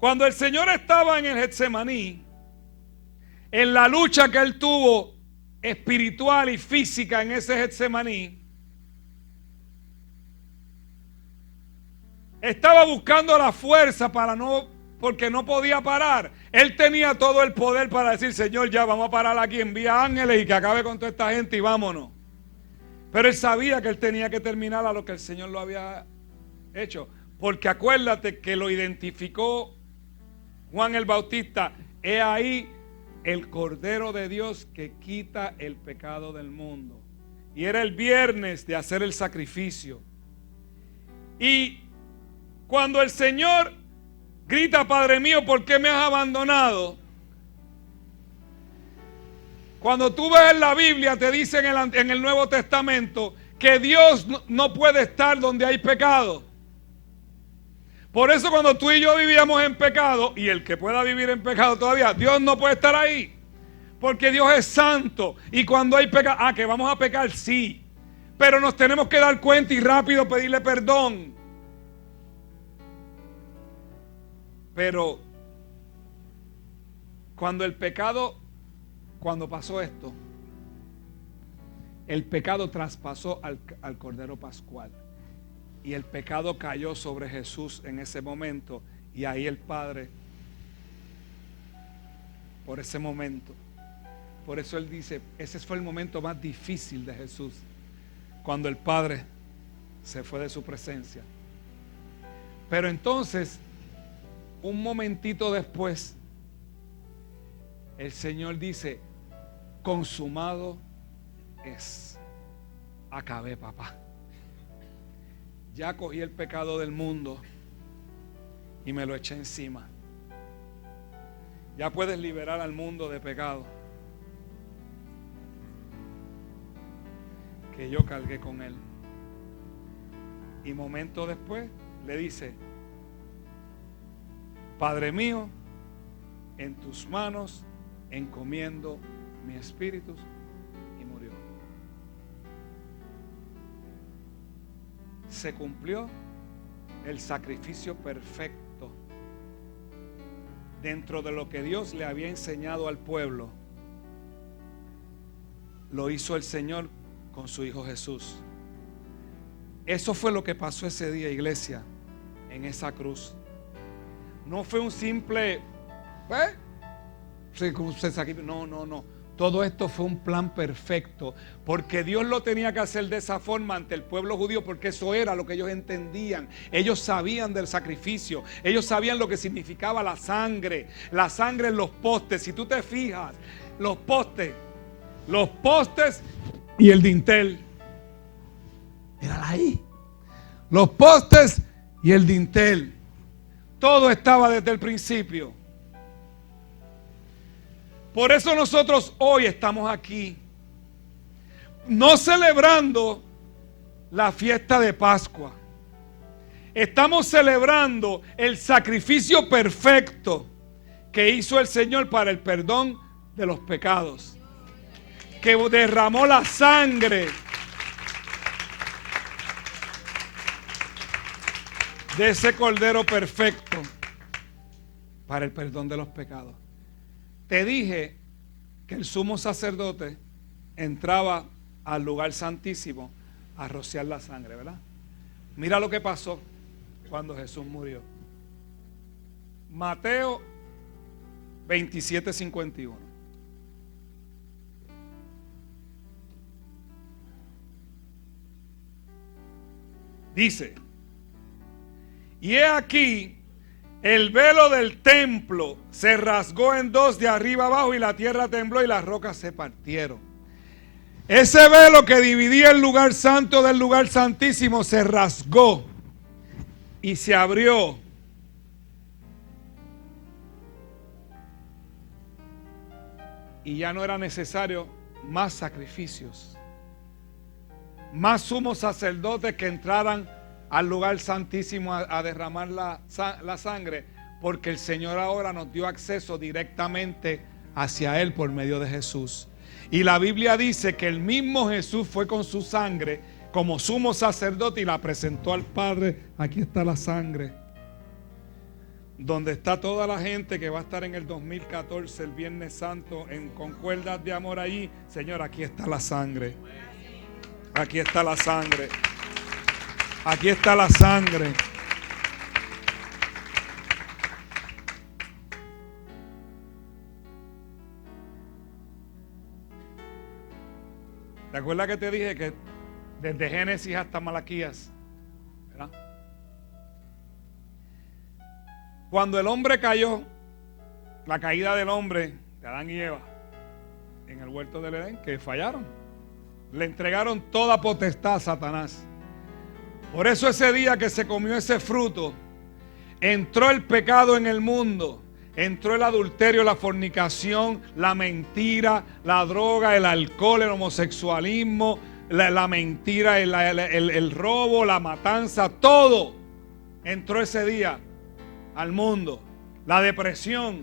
Cuando el Señor estaba en el Getsemaní, en la lucha que Él tuvo espiritual y física en ese Getsemaní, estaba buscando la fuerza porque no podía parar. Él tenía todo el poder para decir: Señor, ya vamos a parar aquí, envía ángeles y que acabe con toda esta gente y vámonos. Pero Él sabía que Él tenía que terminar a lo que el Señor lo había hecho. Porque acuérdate que lo identificó Juan el Bautista: he ahí el Cordero de Dios que quita el pecado del mundo. Y era el viernes de hacer el sacrificio. Y cuando el Señor grita: Padre mío, ¿por qué me has abandonado? Cuando tú ves en la Biblia, te dice en el Nuevo Testamento que Dios no puede estar donde hay pecado. Por eso cuando tú y yo vivíamos en pecado, y el que pueda vivir en pecado todavía, Dios no puede estar ahí. Porque Dios es santo. Y cuando hay pecado, que vamos a pecar, sí. Pero nos tenemos que dar cuenta y rápido pedirle perdón. Pero cuando pasó esto, el pecado traspasó al Cordero Pascual. Y el pecado cayó sobre Jesús en ese momento. Y ahí el Padre, por ese momento, por eso Él dice, ese fue el momento más difícil de Jesús, cuando el Padre se fue de su presencia. Pero entonces, un momentito después, el Señor dice: consumado es. Acabé, papá. Ya cogí el pecado del mundo y me lo eché encima. Ya puedes liberar al mundo de pecado que yo cargué con él. Y momento después le dice: Padre mío, en tus manos encomiendo mi espíritu. Y murió. Se cumplió el sacrificio perfecto dentro de lo que Dios le había enseñado al pueblo. Lo hizo el Señor con su Hijo Jesús. Eso fue lo que pasó ese día, iglesia, en esa cruz. No fue un simple se sacrificó. No, no, no. Todo esto fue un plan perfecto, porque Dios lo tenía que hacer de esa forma ante el pueblo judío, porque eso era lo que ellos entendían. Ellos sabían del sacrificio, ellos sabían lo que significaba la sangre en los postes. Si tú te fijas, los postes y el dintel. Mírala ahí. Los postes y el dintel. Todo estaba desde el principio. Por eso nosotros hoy estamos aquí, no celebrando la fiesta de Pascua. Estamos celebrando el sacrificio perfecto que hizo el Señor para el perdón de los pecados. Que derramó la sangre de ese Cordero perfecto para el perdón de los pecados. Te dije que el sumo sacerdote entraba al lugar santísimo a rociar la sangre, ¿verdad? Mira lo que pasó cuando Jesús murió. Mateo 27:51. Dice: y he aquí, el velo del templo se rasgó en dos de arriba abajo, y la tierra tembló y las rocas se partieron. Ese velo que dividía el lugar santo del lugar santísimo se rasgó y se abrió. Y ya no era necesario más sacrificios, más sumos sacerdotes que entraran al lugar santísimo a derramar la sangre, porque el Señor ahora nos dio acceso directamente hacia Él por medio de Jesús. Y la Biblia dice que el mismo Jesús fue con su sangre como sumo sacerdote y la presentó al Padre. Aquí está la sangre, donde está toda la gente que va a estar en el 2014, el Viernes Santo, con cuerdas de amor allí. Señor, aquí está la sangre. Aquí está la sangre. Aquí está la sangre. ¿Te acuerdas que te dije que desde Génesis hasta Malaquías, ¿verdad? Cuando el hombre cayó, la caída del hombre, de Adán y Eva, en el huerto del Edén, que fallaron, le entregaron toda potestad a Satanás. Por eso ese día que se comió ese fruto, entró el pecado en el mundo. Entró el adulterio, la fornicación, la mentira, la droga, el alcohol, el homosexualismo, la mentira, el robo, la matanza, todo entró ese día al mundo. La depresión,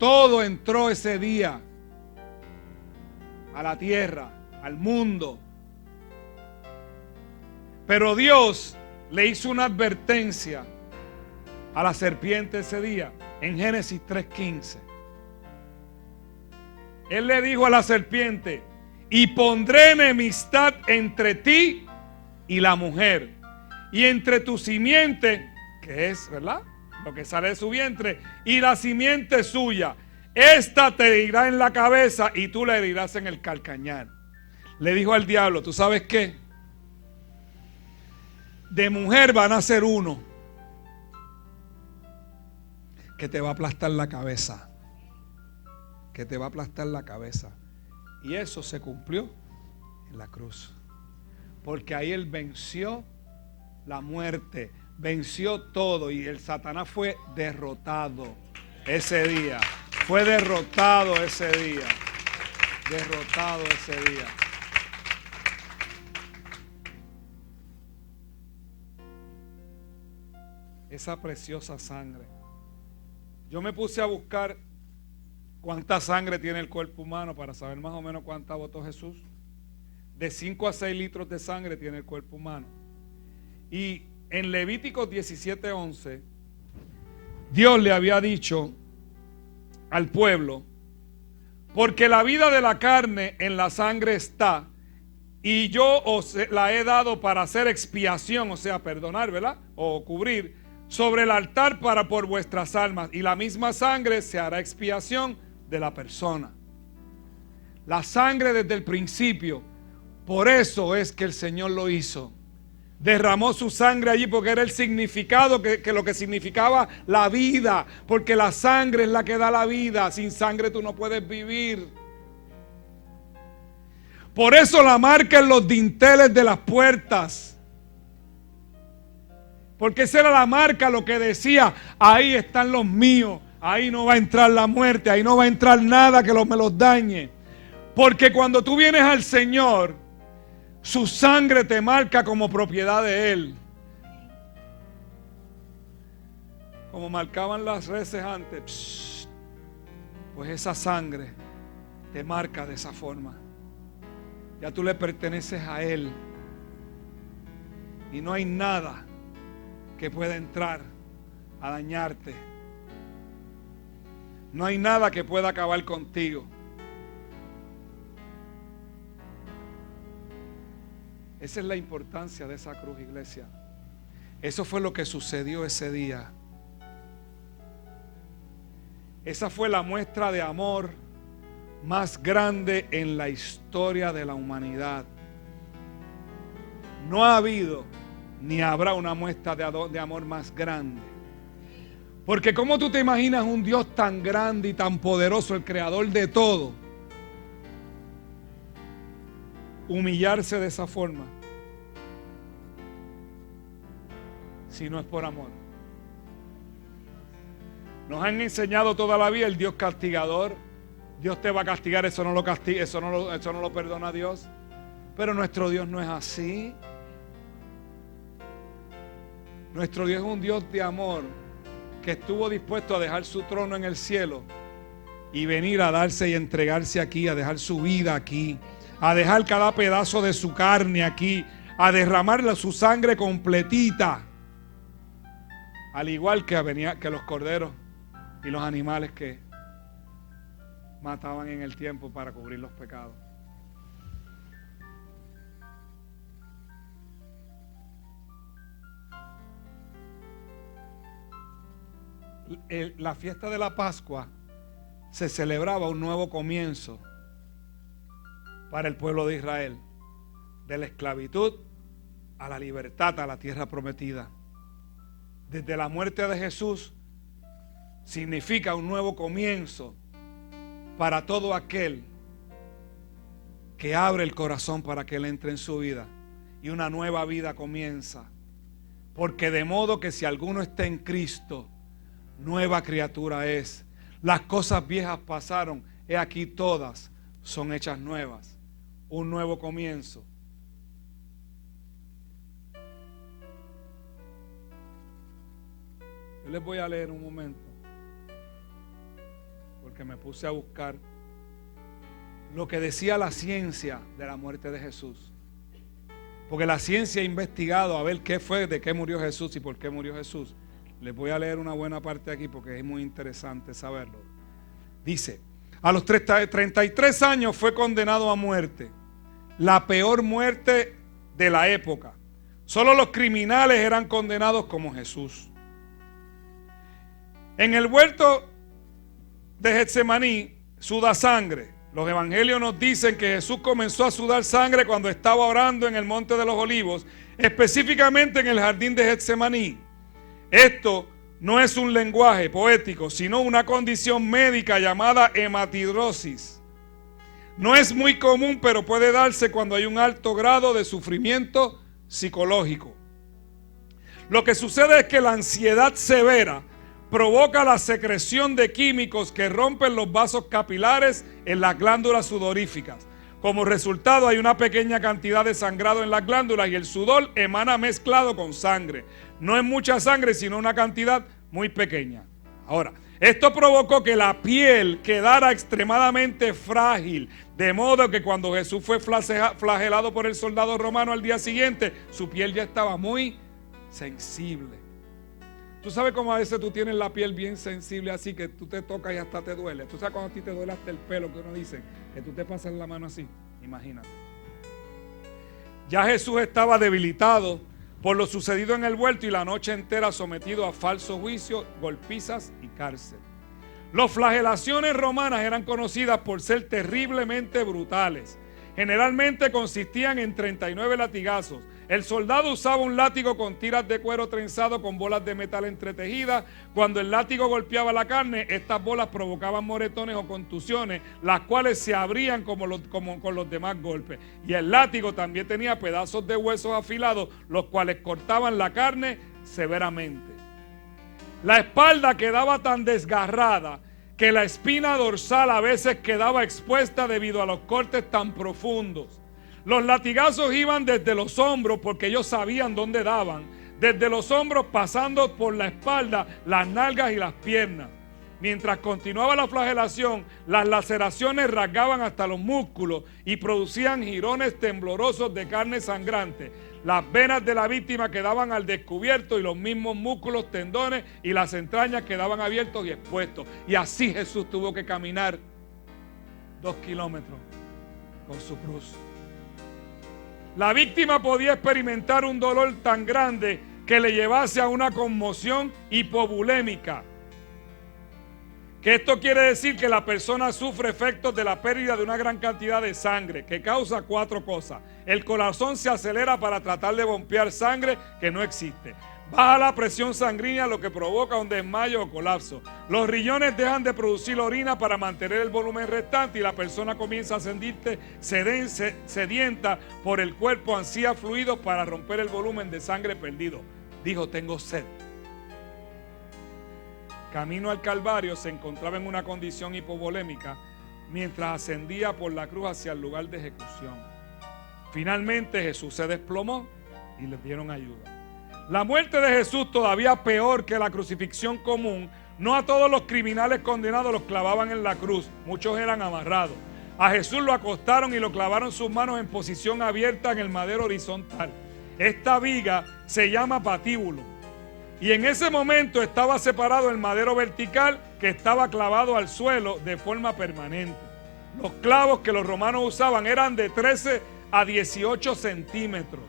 todo entró ese día a la tierra, al mundo. Pero Dios le hizo una advertencia a la serpiente ese día en Génesis 3:15. Él le dijo a la serpiente: y pondré enemistad entre ti y la mujer, y entre tu simiente, que es, ¿verdad?, lo que sale de su vientre, y la simiente suya. Esta te herirá en la cabeza y tú la herirás en el calcañar. Le dijo al diablo: ¿tú sabes qué? De mujer van a ser uno que te va a aplastar la cabeza. Que te va a aplastar la cabeza. Y eso se cumplió en la cruz. Porque ahí Él venció la muerte, venció todo, y el Satanás fue derrotado ese día. Fue derrotado ese día. Derrotado ese día. Esa preciosa sangre. Yo me puse a buscar cuánta sangre tiene el cuerpo humano para saber más o menos cuánta botó Jesús. De 5 a 6 litros de sangre tiene el cuerpo humano. Y en Levíticos 17:11, Dios le había dicho al pueblo: porque la vida de la carne en la sangre está, y yo os la he dado para hacer expiación, o sea, perdonar, ¿verdad?, o cubrir sobre el altar por vuestras almas, y la misma sangre se hará expiación de la persona. La sangre desde el principio. Por eso es que el Señor lo hizo. Derramó su sangre allí porque era el significado que lo que significaba la vida. Porque la sangre es la que da la vida. Sin sangre tú no puedes vivir. Por eso la marca en los dinteles de las puertas. Porque esa era la marca, lo que decía, ahí están los míos. Ahí no va a entrar la muerte, ahí no va a entrar nada que me los dañe. Porque cuando tú vienes al Señor, su sangre te marca como propiedad de Él. Como marcaban las reses antes, pues esa sangre te marca de esa forma. Ya tú le perteneces a Él. Y no hay nada que pueda entrar a dañarte. No hay nada que pueda acabar contigo. Esa es la importancia de esa cruz, iglesia. Eso fue lo que sucedió ese día. Esa fue la muestra de amor más grande en la historia de la humanidad. No ha habido ni habrá una muestra de amor más grande. Porque ¿cómo tú te imaginas un Dios tan grande y tan poderoso, el creador de todo, humillarse de esa forma? Si no es por amor. Nos han enseñado toda la vida el Dios castigador. Dios te va a castigar, eso no lo castiga, eso no lo perdona Dios. Pero nuestro Dios no es así. Nuestro Dios es un Dios de amor que estuvo dispuesto a dejar su trono en el cielo y venir a darse y entregarse aquí, a dejar su vida aquí, a dejar cada pedazo de su carne aquí, a derramarle su sangre completita, al igual que los corderos y los animales que mataban en el tiempo para cubrir los pecados. La fiesta de la Pascua se celebraba un nuevo comienzo para el pueblo de Israel, de la esclavitud a la libertad, a la tierra prometida. Desde la muerte de Jesús significa un nuevo comienzo para todo aquel que abre el corazón para que Él entre en su vida, y una nueva vida comienza. Porque de modo que si alguno está en Cristo, nueva criatura es. Las cosas viejas pasaron, he aquí todas son hechas nuevas. Un nuevo comienzo. Yo les voy a leer un momento, porque me puse a buscar lo que decía la ciencia de la muerte de Jesús. Porque la ciencia ha investigado a ver qué fue, de qué murió Jesús y por qué murió Jesús. Les voy a leer una buena parte aquí porque es muy interesante saberlo. Dice, a los 33 años fue condenado a muerte, la peor muerte de la época. Solo los criminales eran condenados como Jesús. En el huerto de Getsemaní suda sangre. Los evangelios nos dicen que Jesús comenzó a sudar sangre cuando estaba orando en el Monte de los Olivos, específicamente en el jardín de Getsemaní. Esto no es un lenguaje poético, sino una condición médica llamada hematidrosis. No es muy común, pero puede darse cuando hay un alto grado de sufrimiento psicológico. Lo que sucede es que la ansiedad severa provoca la secreción de químicos que rompen los vasos capilares en las glándulas sudoríficas. Como resultado hay una pequeña cantidad de sangrado en las glándulas y el sudor emana mezclado con sangre. No es mucha sangre, sino una cantidad muy pequeña. Ahora, esto provocó que la piel quedara extremadamente frágil, de modo que cuando Jesús fue flagelado por el soldado romano al día siguiente, su piel ya estaba muy sensible. Tú sabes cómo a veces tú tienes la piel bien sensible, así que tú te tocas y hasta te duele. Tú sabes cuando a ti te duele hasta el pelo, que uno dice que tú te pasas la mano así. Imagínate. Ya Jesús estaba debilitado, por lo sucedido en el huerto y la noche entera sometido a falso juicio, golpizas y cárcel. Las flagelaciones romanas eran conocidas por ser terriblemente brutales. Generalmente consistían en 39 latigazos. El soldado usaba un látigo con tiras de cuero trenzado con bolas de metal entretejidas. Cuando el látigo golpeaba la carne, estas bolas provocaban moretones o contusiones, las cuales se abrían como con los demás golpes. Y el látigo también tenía pedazos de huesos afilados, los cuales cortaban la carne severamente. La espalda quedaba tan desgarrada que la espina dorsal a veces quedaba expuesta debido a los cortes tan profundos. Los latigazos iban desde los hombros porque ellos sabían dónde daban, desde los hombros pasando por la espalda, las nalgas y las piernas. Mientras continuaba la flagelación, las laceraciones rasgaban hasta los músculos y producían jirones temblorosos de carne sangrante. Las venas de la víctima quedaban al descubierto y los mismos músculos, tendones y las entrañas quedaban abiertos y expuestos. Y así Jesús tuvo que caminar 2 kilómetros con su cruz. La víctima podía experimentar un dolor tan grande que le llevase a una conmoción hipovolémica. Que esto quiere decir que la persona sufre efectos de la pérdida de una gran cantidad de sangre, que causa 4 cosas. El corazón se acelera para tratar de bombear sangre que no existe. Baja la presión sanguínea, lo que provoca un desmayo o colapso. Los riñones dejan de producir orina para mantener el volumen restante y la persona comienza a sentirse sedienta por el cuerpo, ansía fluidos para romper el volumen de sangre perdido. Dijo, tengo sed. Camino al Calvario se encontraba en una condición hipovolémica mientras ascendía por la cruz hacia el lugar de ejecución. Finalmente Jesús se desplomó y le dieron ayuda. La muerte de Jesús, todavía peor que la crucifixión común, no a todos los criminales condenados los clavaban en la cruz, muchos eran amarrados. A Jesús lo acostaron y lo clavaron sus manos en posición abierta en el madero horizontal. Esta viga se llama patíbulo. Y en ese momento estaba separado el madero vertical que estaba clavado al suelo de forma permanente. Los clavos que los romanos usaban eran de 13 a 18 centímetros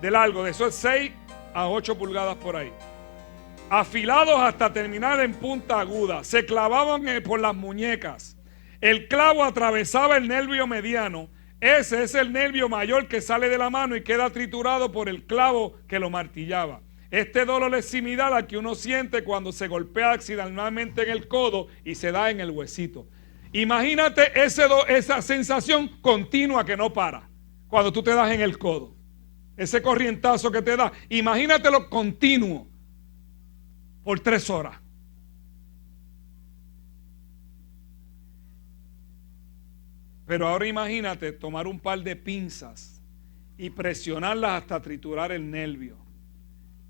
de largo, de eso es 6 a 8 pulgadas por ahí. Afilados hasta terminar en punta aguda, se clavaban por las muñecas. El clavo atravesaba el nervio mediano. Ese es el nervio mayor que sale de la mano y queda triturado por el clavo que lo martillaba. Este dolor es similar al que uno siente cuando se golpea accidentalmente en el codo y se da en el huesito. Imagínate esa sensación continua que no para cuando tú te das en el codo. Ese corrientazo que te da. Imagínatelo continuo por 3 horas. Pero ahora imagínate tomar un par de pinzas y presionarlas hasta triturar el nervio.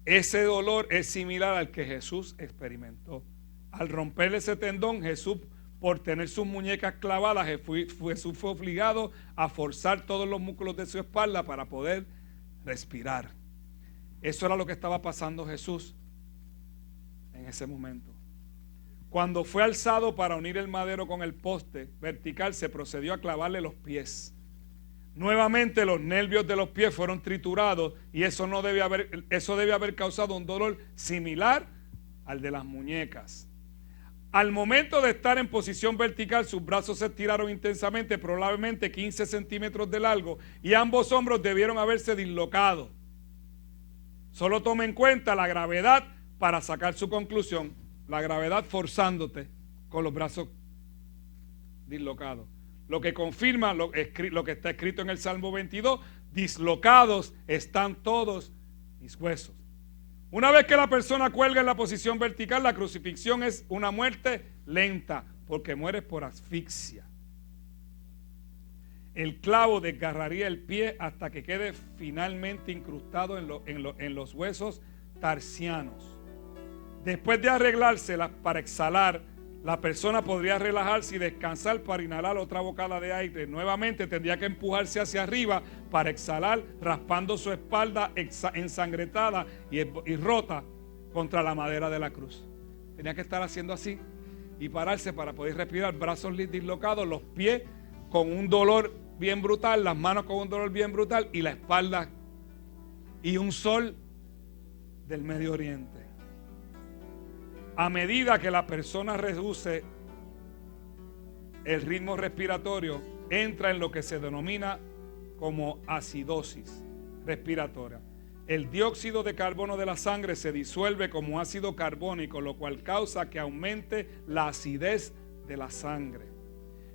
Ese dolor es similar al que Jesús experimentó. Al romper ese tendón, Jesús, por tener sus muñecas clavadas, Jesús fue obligado a forzar todos los músculos de su espalda para poder respirar. Eso era lo que estaba pasando Jesús en ese momento. Cuando fue alzado para unir el madero con el poste vertical, se procedió a clavarle los pies. Nuevamente los nervios de los pies fueron triturados y eso debe haber causado un dolor similar al de las muñecas. Al momento de estar en posición vertical, sus brazos se estiraron intensamente, probablemente 15 centímetros de largo, y ambos hombros debieron haberse dislocado. Solo tome en cuenta la gravedad para sacar su conclusión. La gravedad forzándote con los brazos dislocados. Lo que confirma lo que está escrito en el Salmo 22, dislocados están todos mis huesos. Una vez que la persona cuelga en la posición vertical, la crucifixión es una muerte lenta, porque mueres por asfixia. El clavo desgarraría el pie hasta que quede finalmente incrustado en los huesos tarsianos. Después de arreglárselas para exhalar, la persona podría relajarse y descansar para inhalar otra bocada de aire. Nuevamente tendría que empujarse hacia arriba para exhalar, raspando su espalda ensangrentada y rota contra la madera de la cruz. Tenía que estar haciendo así y pararse para poder respirar, brazos dislocados, los pies con un dolor bien brutal, las manos con un dolor bien brutal y la espalda. y un sol del Medio Oriente. A medida que la persona reduce el ritmo respiratorio, entra en lo que se denomina como acidosis respiratoria. El dióxido de carbono de la sangre se disuelve como ácido carbónico, lo cual causa que aumente la acidez de la sangre.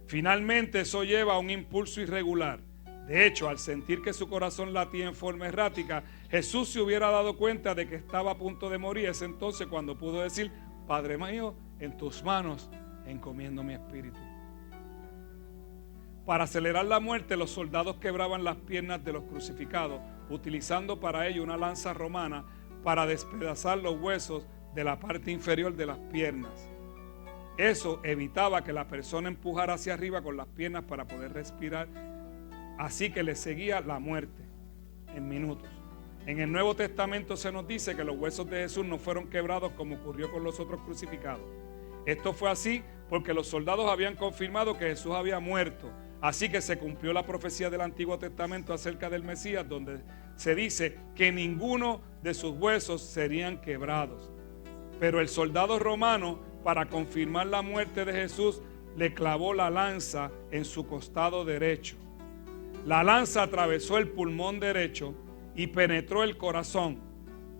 Finalmente, eso lleva a un impulso irregular. De hecho, al sentir que su corazón latía en forma errática, Jesús se hubiera dado cuenta de que estaba a punto de morir. Es entonces cuando pudo decir: Padre mío, en tus manos encomiendo mi espíritu. Para acelerar la muerte, los soldados quebraban las piernas de los crucificados, utilizando para ello una lanza romana para despedazar los huesos de la parte inferior de las piernas. Eso evitaba que la persona empujara hacia arriba con las piernas para poder respirar, así que le seguía la muerte en minutos. En el Nuevo Testamento se nos dice que los huesos de Jesús no fueron quebrados como ocurrió con los otros crucificados. Esto fue así porque los soldados habían confirmado que Jesús había muerto. Así que se cumplió la profecía del Antiguo Testamento acerca del Mesías, donde se dice que ninguno de sus huesos serían quebrados. Pero el soldado romano, para confirmar la muerte de Jesús, le clavó la lanza en su costado derecho. La lanza atravesó el pulmón derecho y penetró el corazón.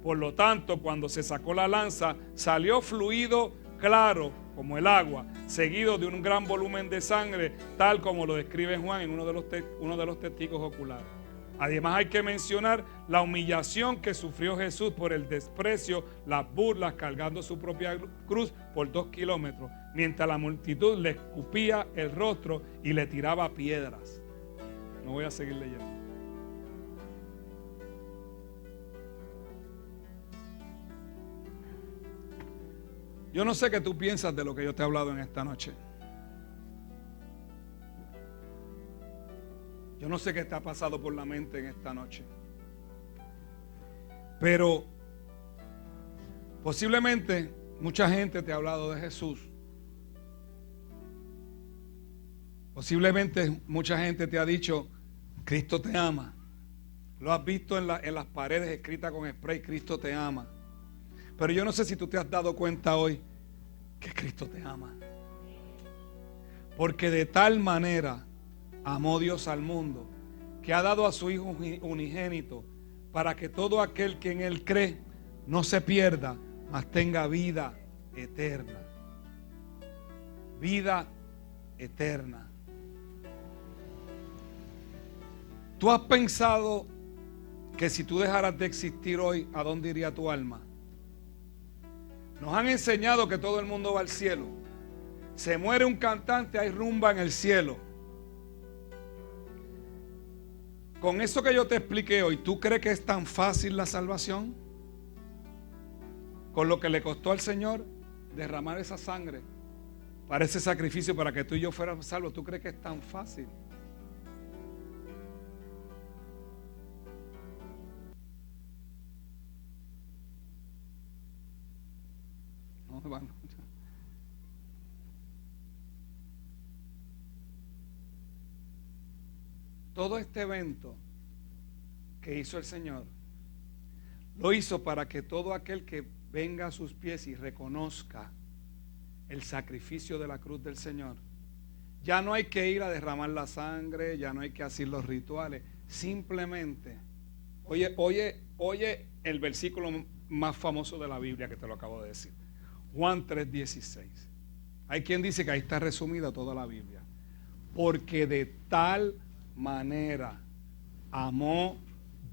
Por lo tanto, cuando se sacó la lanza, salió fluido claro como el agua, seguido de un gran volumen de sangre, tal como lo describe Juan en uno de los testigos oculares. Además, hay que mencionar la humillación que sufrió Jesús por el desprecio, las burlas, cargando su propia cruz por 2 kilómetros, mientras la multitud le escupía el rostro y le tiraba piedras. No voy a seguir leyendo. Yo no sé qué tú piensas de lo que yo te he hablado en esta noche. Yo no sé qué te ha pasado por la mente en esta noche. Pero posiblemente mucha gente te ha hablado de Jesús. Posiblemente mucha gente te ha dicho: Cristo te ama. Lo has visto en las paredes escritas con spray: Cristo te ama. Pero yo no sé si tú te has dado cuenta hoy que Cristo te ama. Porque de tal manera amó Dios al mundo, que ha dado a su Hijo unigénito, para que todo aquel que en Él cree no se pierda, mas tenga vida eterna. Vida eterna. ¿Tú has pensado que si tú dejaras de existir hoy, a dónde iría tu alma? Nos han enseñado que todo el mundo va al cielo. Se muere un cantante, hay rumba en el cielo. Con eso que yo te expliqué hoy, ¿tú crees que es tan fácil la salvación? Con lo que le costó al Señor derramar esa sangre para ese sacrificio, para que tú y yo fuéramos salvos, ¿tú crees que es tan fácil? No me van a escuchar. Todo este evento que hizo el Señor, lo hizo para que todo aquel que venga a sus pies y reconozca el sacrificio de la cruz del Señor, ya no hay que ir a derramar la sangre, ya no hay que hacer los rituales, simplemente, oye el versículo más famoso de la Biblia que te lo acabo de decir, Juan 3:16. Hay quien dice que ahí está resumida toda la Biblia. Porque de tal manera amó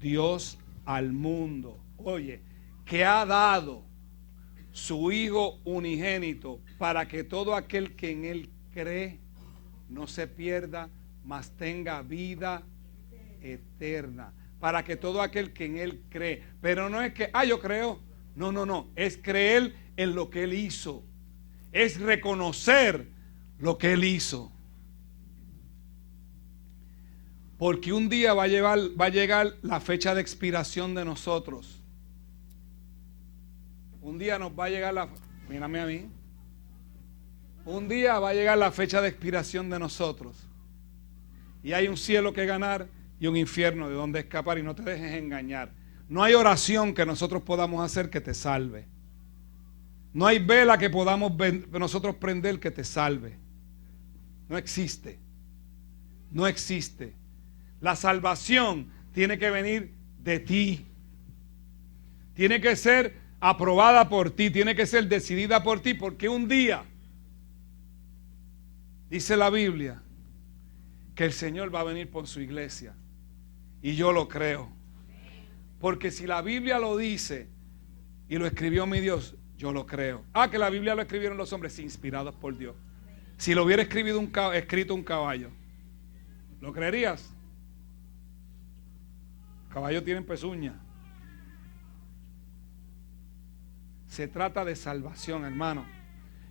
Dios al mundo, oye, que ha dado su Hijo unigénito, para que todo aquel que en Él cree no se pierda, mas tenga vida eterna. Para que todo aquel que en Él cree, pero no es que, yo creo, no, es creer en lo que Él hizo, es reconocer lo que Él hizo. Porque un día va a llegar la fecha de expiración de nosotros. Un día nos va a llegar mírame a mí. Un día va a llegar la fecha de expiración de nosotros. Y hay un cielo que ganar y un infierno de donde escapar, y no te dejes engañar. No hay oración que nosotros podamos hacer que te salve. No hay vela que podamos nosotros prender que te salve. No existe. No existe. La salvación tiene que venir de ti. Tiene que ser aprobada por ti. Tiene que ser decidida por ti. Porque un día, dice la Biblia, que el Señor va a venir por su iglesia. Y yo lo creo. Porque si la Biblia lo dice y lo escribió mi Dios, yo lo creo. Que la Biblia lo escribieron los hombres inspirados por Dios. Si lo hubiera escrito un caballo, ¿lo creerías? Los caballos tienen pezuñas. Se trata de salvación, hermano.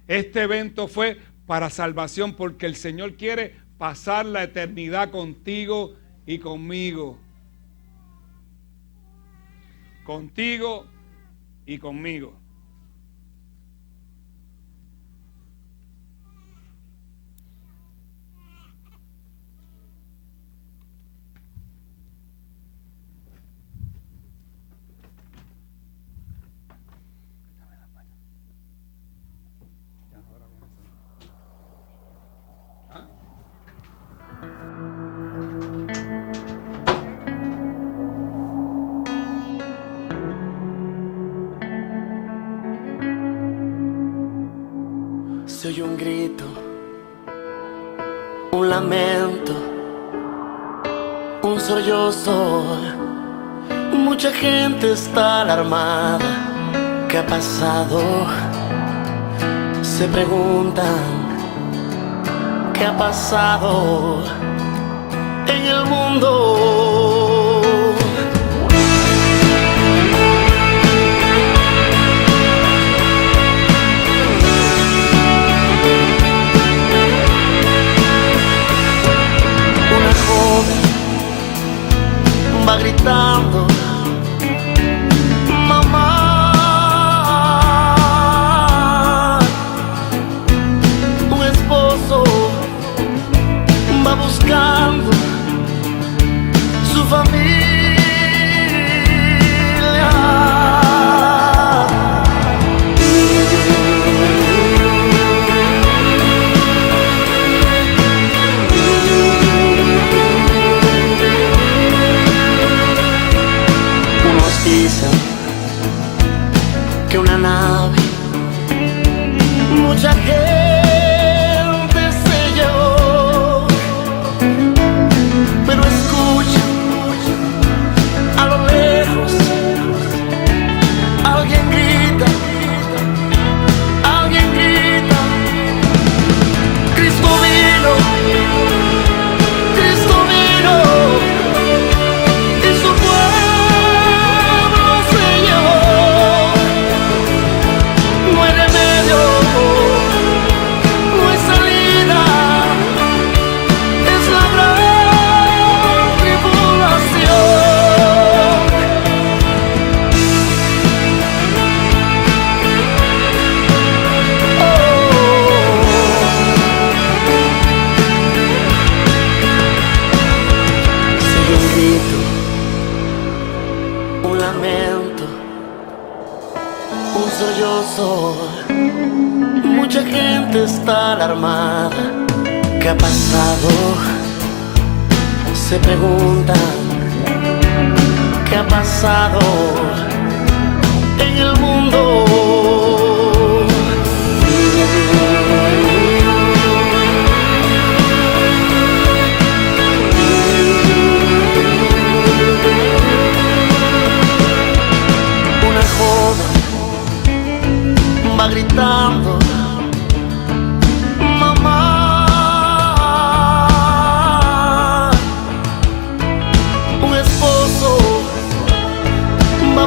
Este evento fue para salvación porque el Señor quiere pasar la eternidad contigo y conmigo. Contigo y conmigo. Se oye un grito, un lamento, un sollozo. Mucha gente está alarmada. ¿Qué ha pasado? Se preguntan, ¿qué ha pasado en el mundo? Va gritando, mamá. Un esposo va buscando su familia. Que una nave, mucha gente se llevó, pero escucha a lo lejos, alguien grita, Cristo vino, Cristo vino, y su pueblo se llevó. No hay remedio, no hay salida, es la gran tribulación. Se oye un grito, un lamento, un sollozo. Mucha gente está alarmada. ¿Qué ha pasado? Se preguntan, ¿qué ha pasado en el mundo? Una joven va gritando, mamá. Un esposo va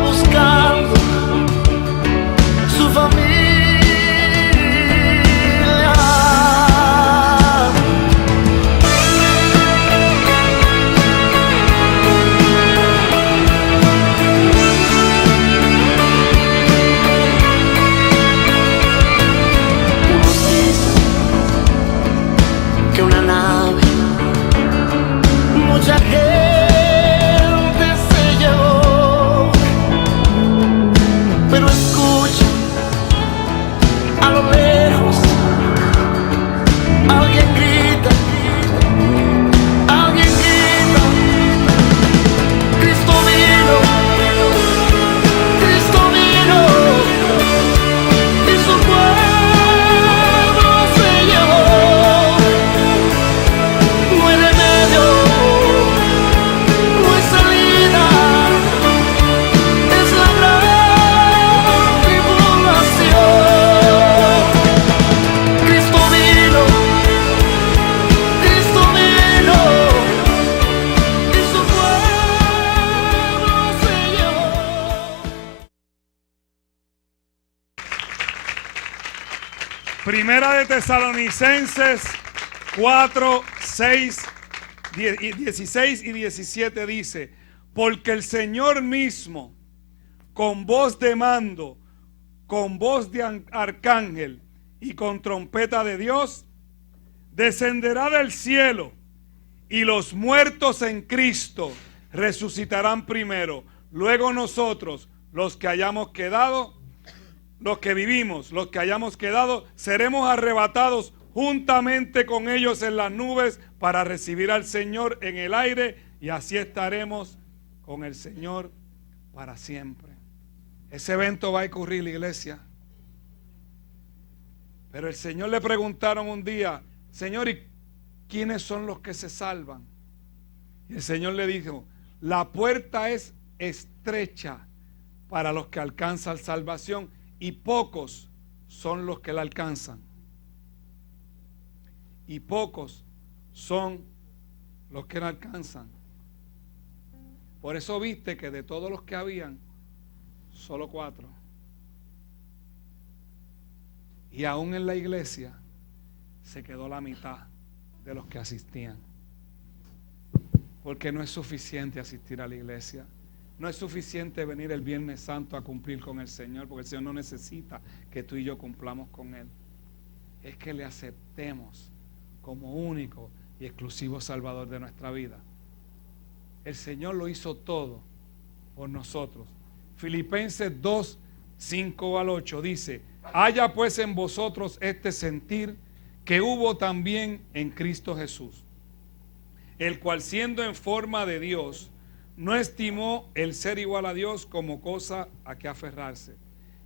Primera de Tesalonicenses 4, 6, 16 y 17 dice: porque el Señor mismo, con voz de mando, con voz de arcángel y con trompeta de Dios, descenderá del cielo, y los muertos en Cristo resucitarán primero. Luego nosotros, los que hayamos quedado, los que vivimos, los que hayamos quedado, seremos arrebatados juntamente con ellos en las nubes para recibir al Señor en el aire, y así estaremos con el Señor para siempre. Ese evento va a ocurrir, la iglesia. Pero el Señor le preguntaron un día: Señor, ¿y quiénes son los que se salvan? Y el Señor le dijo: la puerta es estrecha para los que alcanzan salvación, y pocos son los que la alcanzan. Y pocos son los que la alcanzan. Por eso viste que de todos los que habían, solo 4. Y aún en la iglesia se quedó la mitad de los que asistían. Porque no es suficiente asistir a la iglesia. No es suficiente venir el Viernes Santo a cumplir con el Señor, porque el Señor no necesita que tú y yo cumplamos con Él. Es que le aceptemos como único y exclusivo Salvador de nuestra vida. El Señor lo hizo todo por nosotros. Filipenses 2, 5 al 8 dice: haya pues en vosotros este sentir que hubo también en Cristo Jesús, el cual, siendo en forma de Dios, no estimó el ser igual a Dios como cosa a que aferrarse,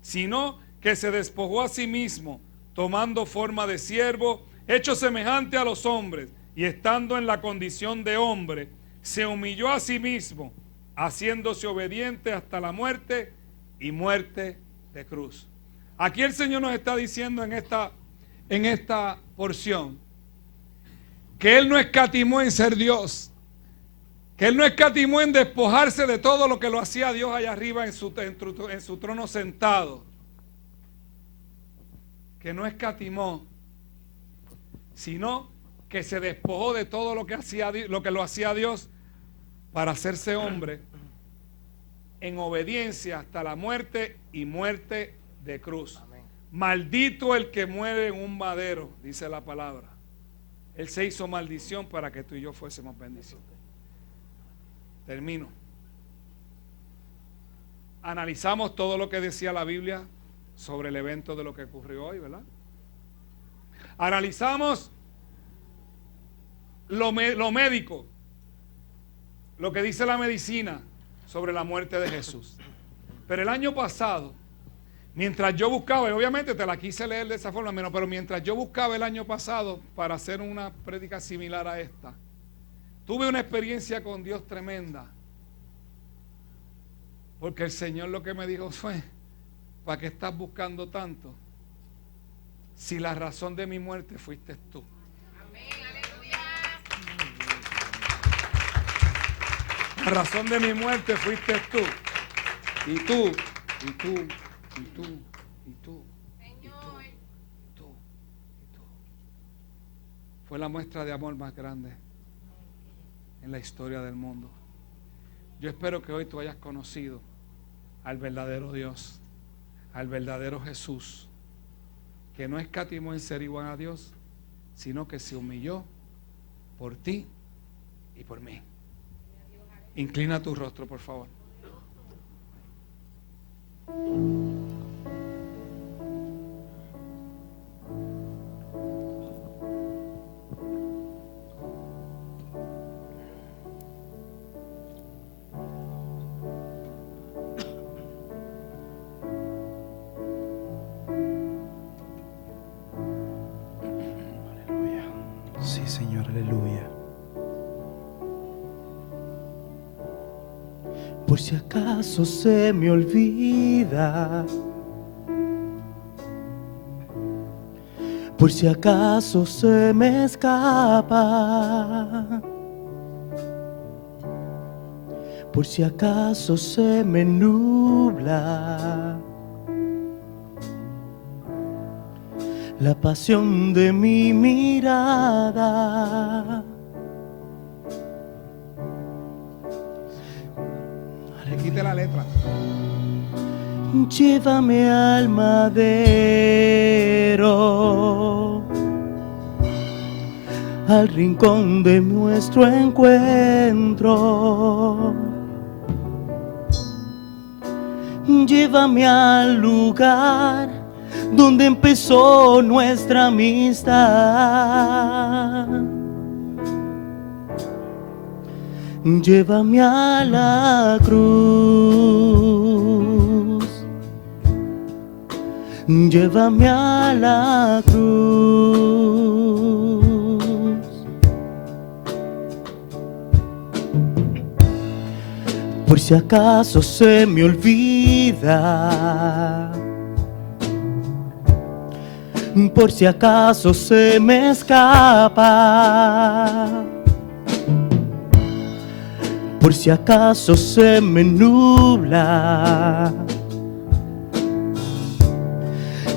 sino que se despojó a sí mismo, tomando forma de siervo, hecho semejante a los hombres, y estando en la condición de hombre, se humilló a sí mismo, haciéndose obediente hasta la muerte, y muerte de cruz. Aquí el Señor nos está diciendo en esta porción que Él no escatimó en ser Dios, que Él no escatimó en despojarse de todo lo que lo hacía Dios allá arriba en su trono sentado, que no escatimó, sino que se despojó de todo lo que lo hacía Dios para hacerse hombre en obediencia hasta la muerte, y muerte de cruz. Amén. Maldito el que muere en un madero, dice la palabra. Él se hizo maldición para que tú y yo fuésemos bendición. Termino. Analizamos todo lo que decía la Biblia sobre el evento de lo que ocurrió hoy, ¿verdad? Analizamos lo médico, lo que dice la medicina sobre la muerte de Jesús. Pero el año pasado, mientras yo buscaba, y obviamente te la quise leer de esa forma, pero mientras yo buscaba el año pasado para hacer una prédica similar a esta, tuve una experiencia con Dios tremenda. Porque el Señor lo que me dijo fue: ¿para qué estás buscando tanto si la razón de mi muerte fuiste tú? La razón de mi muerte fuiste tú. Y tú, y tú, y tú, y tú, y tú, y tú. Fue la muestra de amor más grande en la historia del mundo. Yo espero que hoy tú hayas conocido al verdadero Dios, al verdadero Jesús, que no escatimó en ser igual a Dios, sino que se humilló por ti y por mí. Inclina tu rostro, por favor. Aleluya. Sí, Señor, aleluya. Por si acaso se me olvida, por si acaso se me escapa, por si acaso se me nubla la pasión de mi mirada. Le quite la letra. Llévame al madero, al rincón de nuestro encuentro. Llévame al lugar donde empezó nuestra amistad. Llévame a la cruz, llévame a la cruz. Por si acaso se me olvida, por si acaso se me escapa, por si acaso se me nubla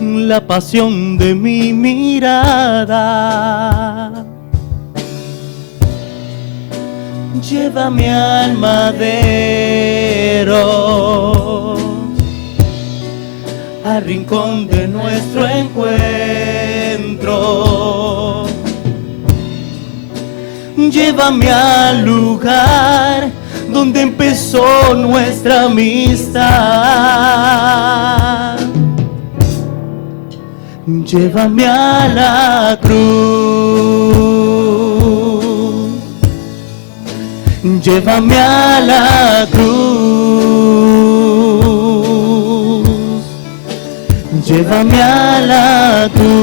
la pasión de mi mirada. Llévame al madero, al rincón de nuestro encuentro. Llévame al lugar donde empezó nuestra amistad. Llévame a la cruz, llévame a la cruz, llévame a la cruz,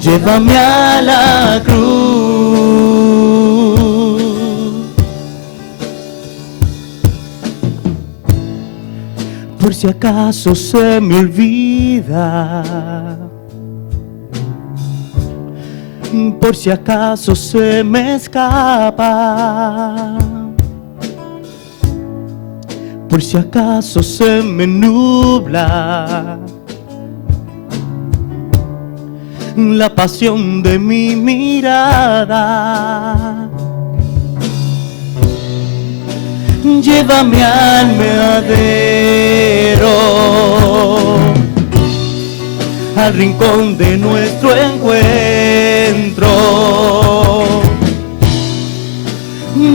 llévame a la cruz. Por si acaso se me olvida, por si acaso se me escapa, por si acaso se me nubla la pasión de mi mirada. Llévame al madero, al rincón de nuestro encuentro.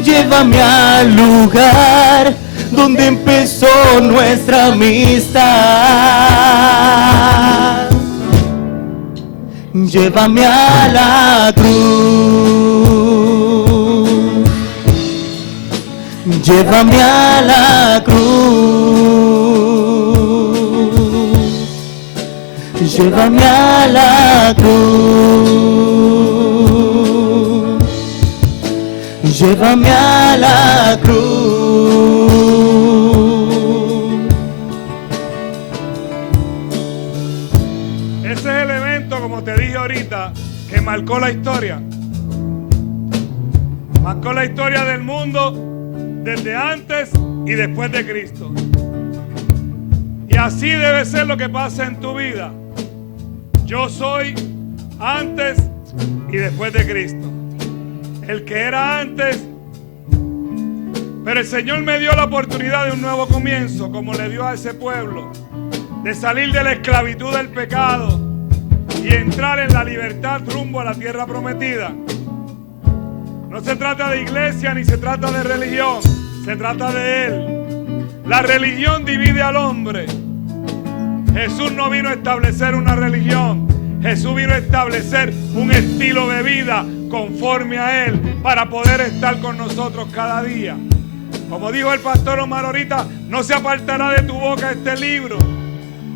Llévame al lugar donde empezó nuestra amistad. Llévame a la cruz, llévame a la cruz, llévame a la cruz, llévame a la cruz. Ese es el evento, como te dije ahorita, que marcó la historia. Marcó la historia del mundo desde antes y después de Cristo. Y así debe ser lo que pasa en tu vida. Yo soy antes y después de Cristo. El que era antes, pero el Señor me dio la oportunidad de un nuevo comienzo, como le dio a ese pueblo, de salir de la esclavitud del pecado y entrar en la libertad rumbo a la tierra prometida. No se trata de iglesia ni se trata de religión, se trata de Él. La religión divide al hombre. Jesús no vino a establecer una religión, Jesús vino a establecer un estilo de vida conforme a Él para poder estar con nosotros cada día. Como dijo el pastor Omar ahorita, no se apartará de tu boca este libro,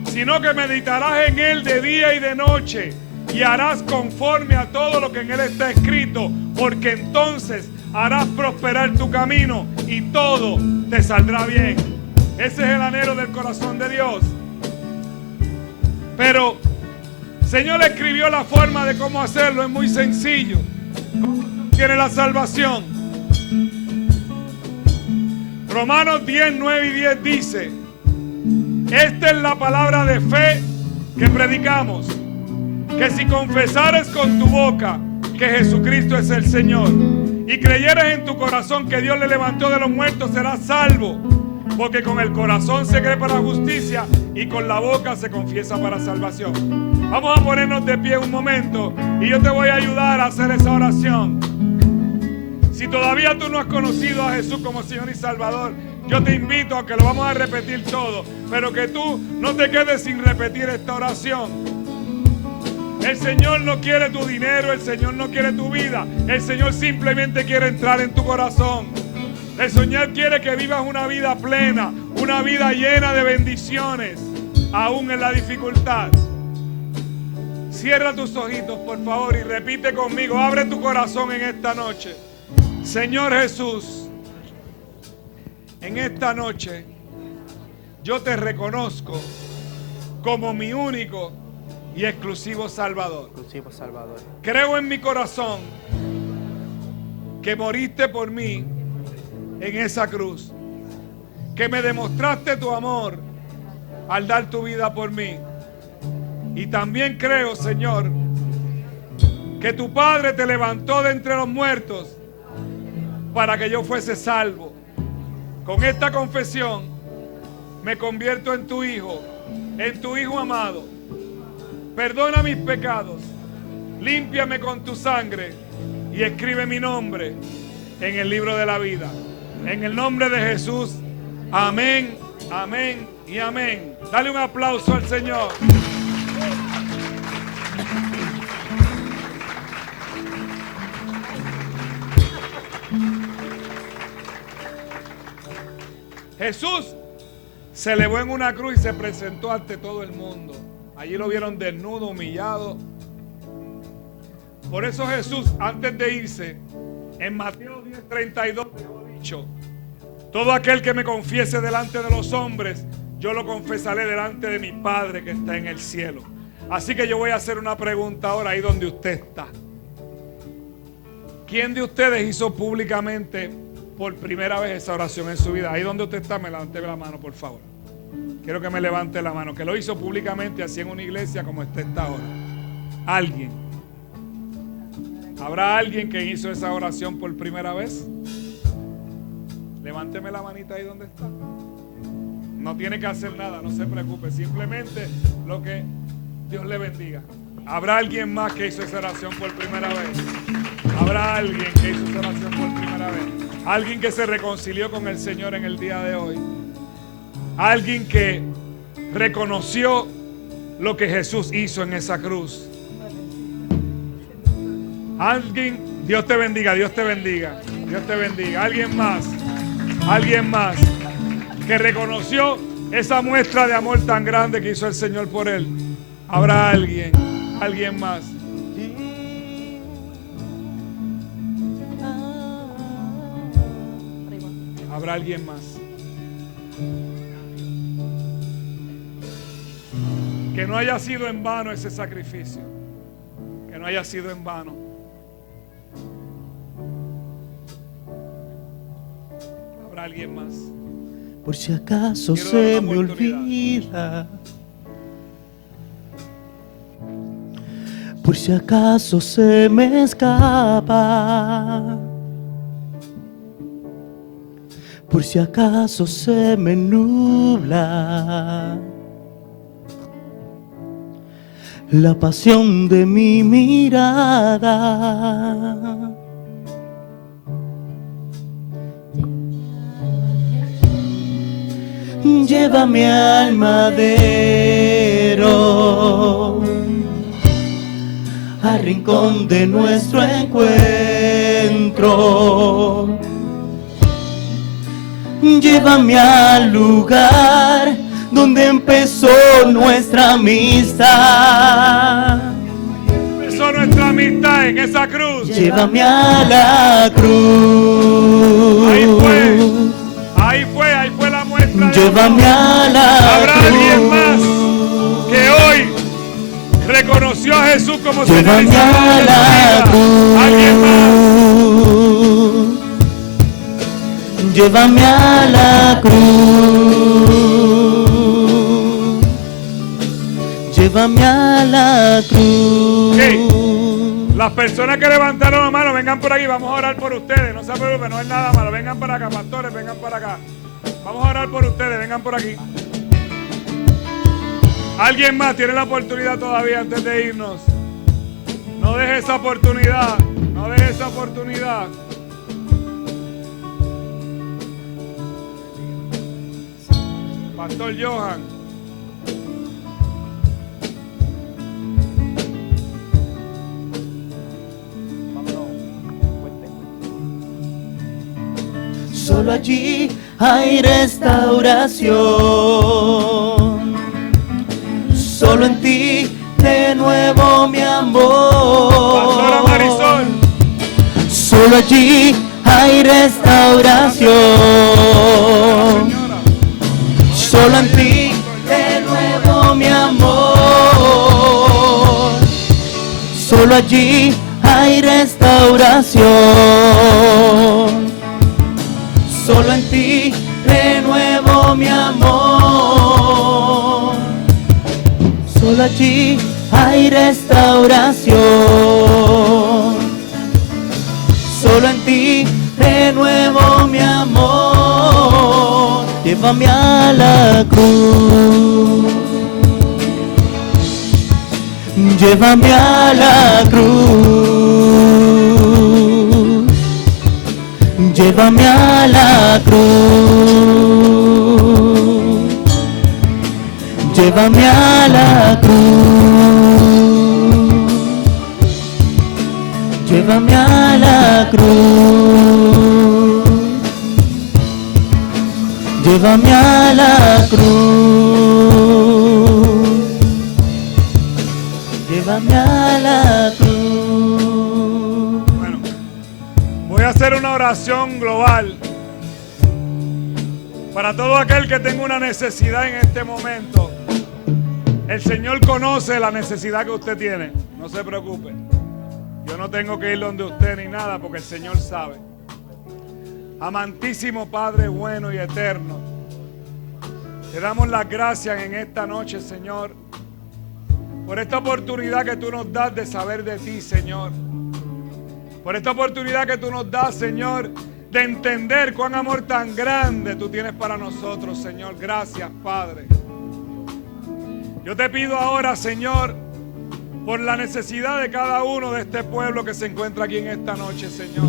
sino que meditarás en él de día y de noche y harás conforme a todo lo que en él está escrito, porque entonces harás prosperar tu camino y todo te saldrá bien. Ese es el anhelo del corazón de Dios. Pero el Señor escribió la forma de cómo hacerlo, es muy sencillo. Tiene la salvación. Romanos 10, 9 y 10 dice: Esta es la palabra de fe que predicamos. Que si confesares con tu boca que Jesucristo es el Señor y creyeres en tu corazón que Dios le levantó de los muertos, serás salvo. Porque con el corazón se cree para justicia y con la boca se confiesa para salvación. Vamos a ponernos de pie un momento y yo te voy a ayudar a hacer esa oración. Si todavía tú no has conocido a Jesús como Señor y Salvador, yo te invito a que lo vamos a repetir todo, pero que tú no te quedes sin repetir esta oración. El Señor no quiere tu dinero, el Señor no quiere tu vida, el Señor simplemente quiere entrar en tu corazón. El Señor quiere que vivas una vida plena, una vida llena de bendiciones, aún en la dificultad. Cierra tus ojitos, por favor, y repite conmigo. Abre tu corazón en esta noche. Señor Jesús, en esta noche yo te reconozco como mi único y exclusivo Salvador. Creo en mi corazón que moriste por mí en esa cruz, que me demostraste tu amor al dar tu vida por mí. Y también creo, Señor, que tu Padre te levantó de entre los muertos para que yo fuese salvo. Con esta confesión me convierto en tu Hijo amado. Perdona mis pecados, límpiame con tu sangre y escribe mi nombre en el libro de la vida. En el nombre de Jesús, amén, amén y amén. Dale un aplauso al Señor. Jesús se elevó en una cruz y se presentó ante todo el mundo. Allí lo vieron desnudo, humillado. Por eso Jesús, antes de irse, en Mateo 10:32 dejó dicho: todo aquel que me confiese delante de los hombres, yo lo confesaré delante de mi Padre que está en el cielo. Así que yo voy a hacer una pregunta ahora ahí donde usted está. ¿Quién de ustedes hizo públicamente por primera vez esa oración en su vida? Ahí donde usted está, me levante la mano, por favor. Quiero que me levante la mano. Que lo hizo públicamente así en una iglesia como usted está ahora. Alguien. ¿Habrá alguien que hizo esa oración por primera vez? Levánteme la manita ahí donde está. No tiene que hacer nada, no se preocupe. Simplemente lo que Dios le bendiga. ¿Habrá alguien más que hizo esa oración por primera vez? ¿Habrá alguien que hizo esa oración por primera vez? Alguien que se reconcilió con el Señor en el día de hoy. Alguien que reconoció lo que Jesús hizo en esa cruz. Alguien, Dios te bendiga, Dios te bendiga, Dios te bendiga. Alguien más que reconoció esa muestra de amor tan grande que hizo el Señor por él. ¿Habrá alguien más? ¿Habrá alguien más? Que no haya sido en vano ese sacrificio. Que no haya sido en vano. ¿Habrá alguien más? Por si acaso Quiero dar se una me oportunidad. olvida. Por si acaso se me escapa. Por si acaso se me nubla la pasión de mi mirada. Llévame al madero, al rincón de nuestro encuentro. Llévame al lugar donde empezó nuestra amistad. Empezó nuestra amistad en esa cruz. Llévame a la cruz. Ahí fue la muestra. Llévame a la ¿Habrá cruz. alguien más que hoy reconoció a Jesús como Señor y Llévame a Salvador de la su vida? ¿Alguien más? cruz. Llévame a la cruz. llévame a la cruz. Ok. Las personas que levantaron la mano, vengan por aquí, vamos a orar por ustedes. No se preocupen, no es nada malo. Vengan para acá, pastores, vengan para acá. Vamos a orar por ustedes, vengan por aquí. Alguien más tiene la oportunidad todavía antes de irnos. No deje esa oportunidad, no deje esa oportunidad. Pastor Johan. Solo allí hay restauración. Solo en ti de nuevo mi amor. Pastora Marisol. Solo allí hay restauración. Señora. Solo en ti de nuevo mi amor. Solo allí hay restauración. Solo en ti renuevo mi amor. Solo allí hay restauración. Solo en ti renuevo mi amor. Llévame a la cruz. Llévame a la cruz. Llévame a la cruz. Llévame a la cruz. Llévame a la cruz. Llévame a la cruz. Llévame a la cruz. Bueno, voy a hacer una oración global para todo aquel que tenga una necesidad en este momento. El Señor conoce la necesidad que usted tiene. No se preocupe. Yo no tengo que ir donde usted ni nada porque el Señor sabe. Amantísimo Padre bueno y eterno, te damos las gracias en esta noche, Señor, por esta oportunidad que tú nos das de saber de ti, Señor. Por esta oportunidad que tú nos das, Señor, de entender cuán amor tan grande tú tienes para nosotros, Señor. Gracias, Padre. Yo te pido ahora, Señor, por la necesidad de cada uno de este pueblo que se encuentra aquí en esta noche, Señor.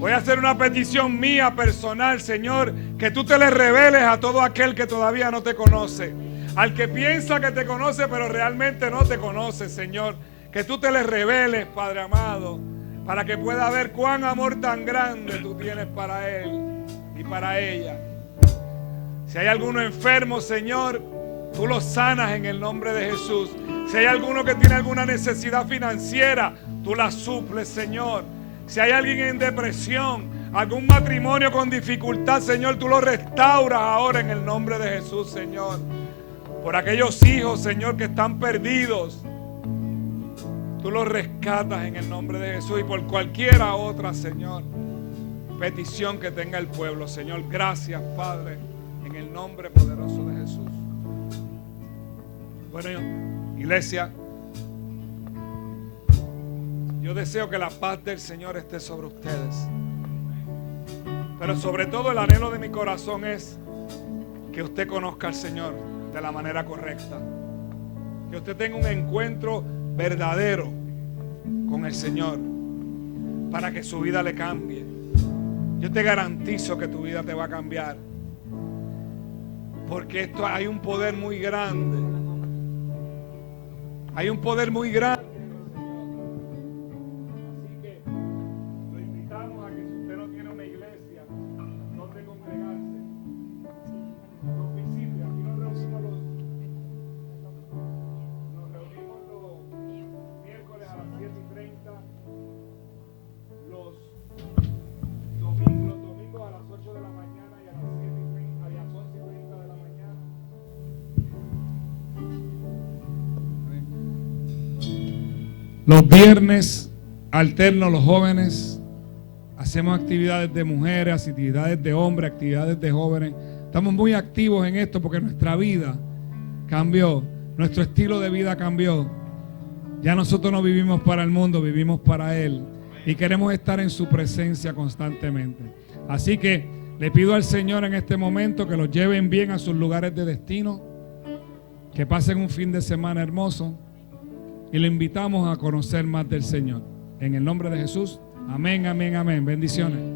Voy a hacer una petición mía personal, Señor, que tú te le reveles a todo aquel que todavía no te conoce. Al que piensa que te conoce, pero realmente no te conoce, Señor. Que tú te le reveles, Padre amado, para que pueda ver cuán amor tan grande tú tienes para él y para ella. Si hay alguno enfermo, Señor, tú lo sanas en el nombre de Jesús. Si hay alguno que tiene alguna necesidad financiera, tú la suples, Señor. Si hay alguien en depresión, algún matrimonio con dificultad, Señor, tú lo restauras ahora en el nombre de Jesús, Señor. Por aquellos hijos, Señor, que están perdidos, tú los rescatas en el nombre de Jesús. Y por cualquiera otra, Señor, petición que tenga el pueblo, Señor. Gracias, Padre, en el nombre poderoso de Jesús. Bueno, iglesia, yo deseo que la paz del Señor esté sobre ustedes. Pero sobre todo el anhelo de mi corazón es que usted conozca al Señor de la manera correcta. Que usted tenga un encuentro verdadero con el Señor para que su vida le cambie. Yo te garantizo que tu vida te va a cambiar. Porque esto hay un poder muy grande. Hay un poder muy grande. Así que lo invitamos a que si usted no tiene una iglesia, donde congregarse, nos visite. Aquí nos reunimos los miércoles a las 7:30, los domingos a las 8 de la mañana y a las 7:30 y a las 11:30 de la mañana. Los viernes alternos los jóvenes hacemos actividades de mujeres, actividades de hombres, actividades de jóvenes. Estamos muy activos en esto porque nuestra vida cambió. Nuestro estilo de vida cambió. Ya nosotros no vivimos para el mundo, vivimos para Él. Y queremos estar en su presencia constantemente. Así que le pido al Señor en este momento que los lleven bien a sus lugares de destino. Que pasen un fin de semana hermoso. Y le invitamos a conocer más del Señor. En el nombre de Jesús. Amén, amén, amén. Bendiciones.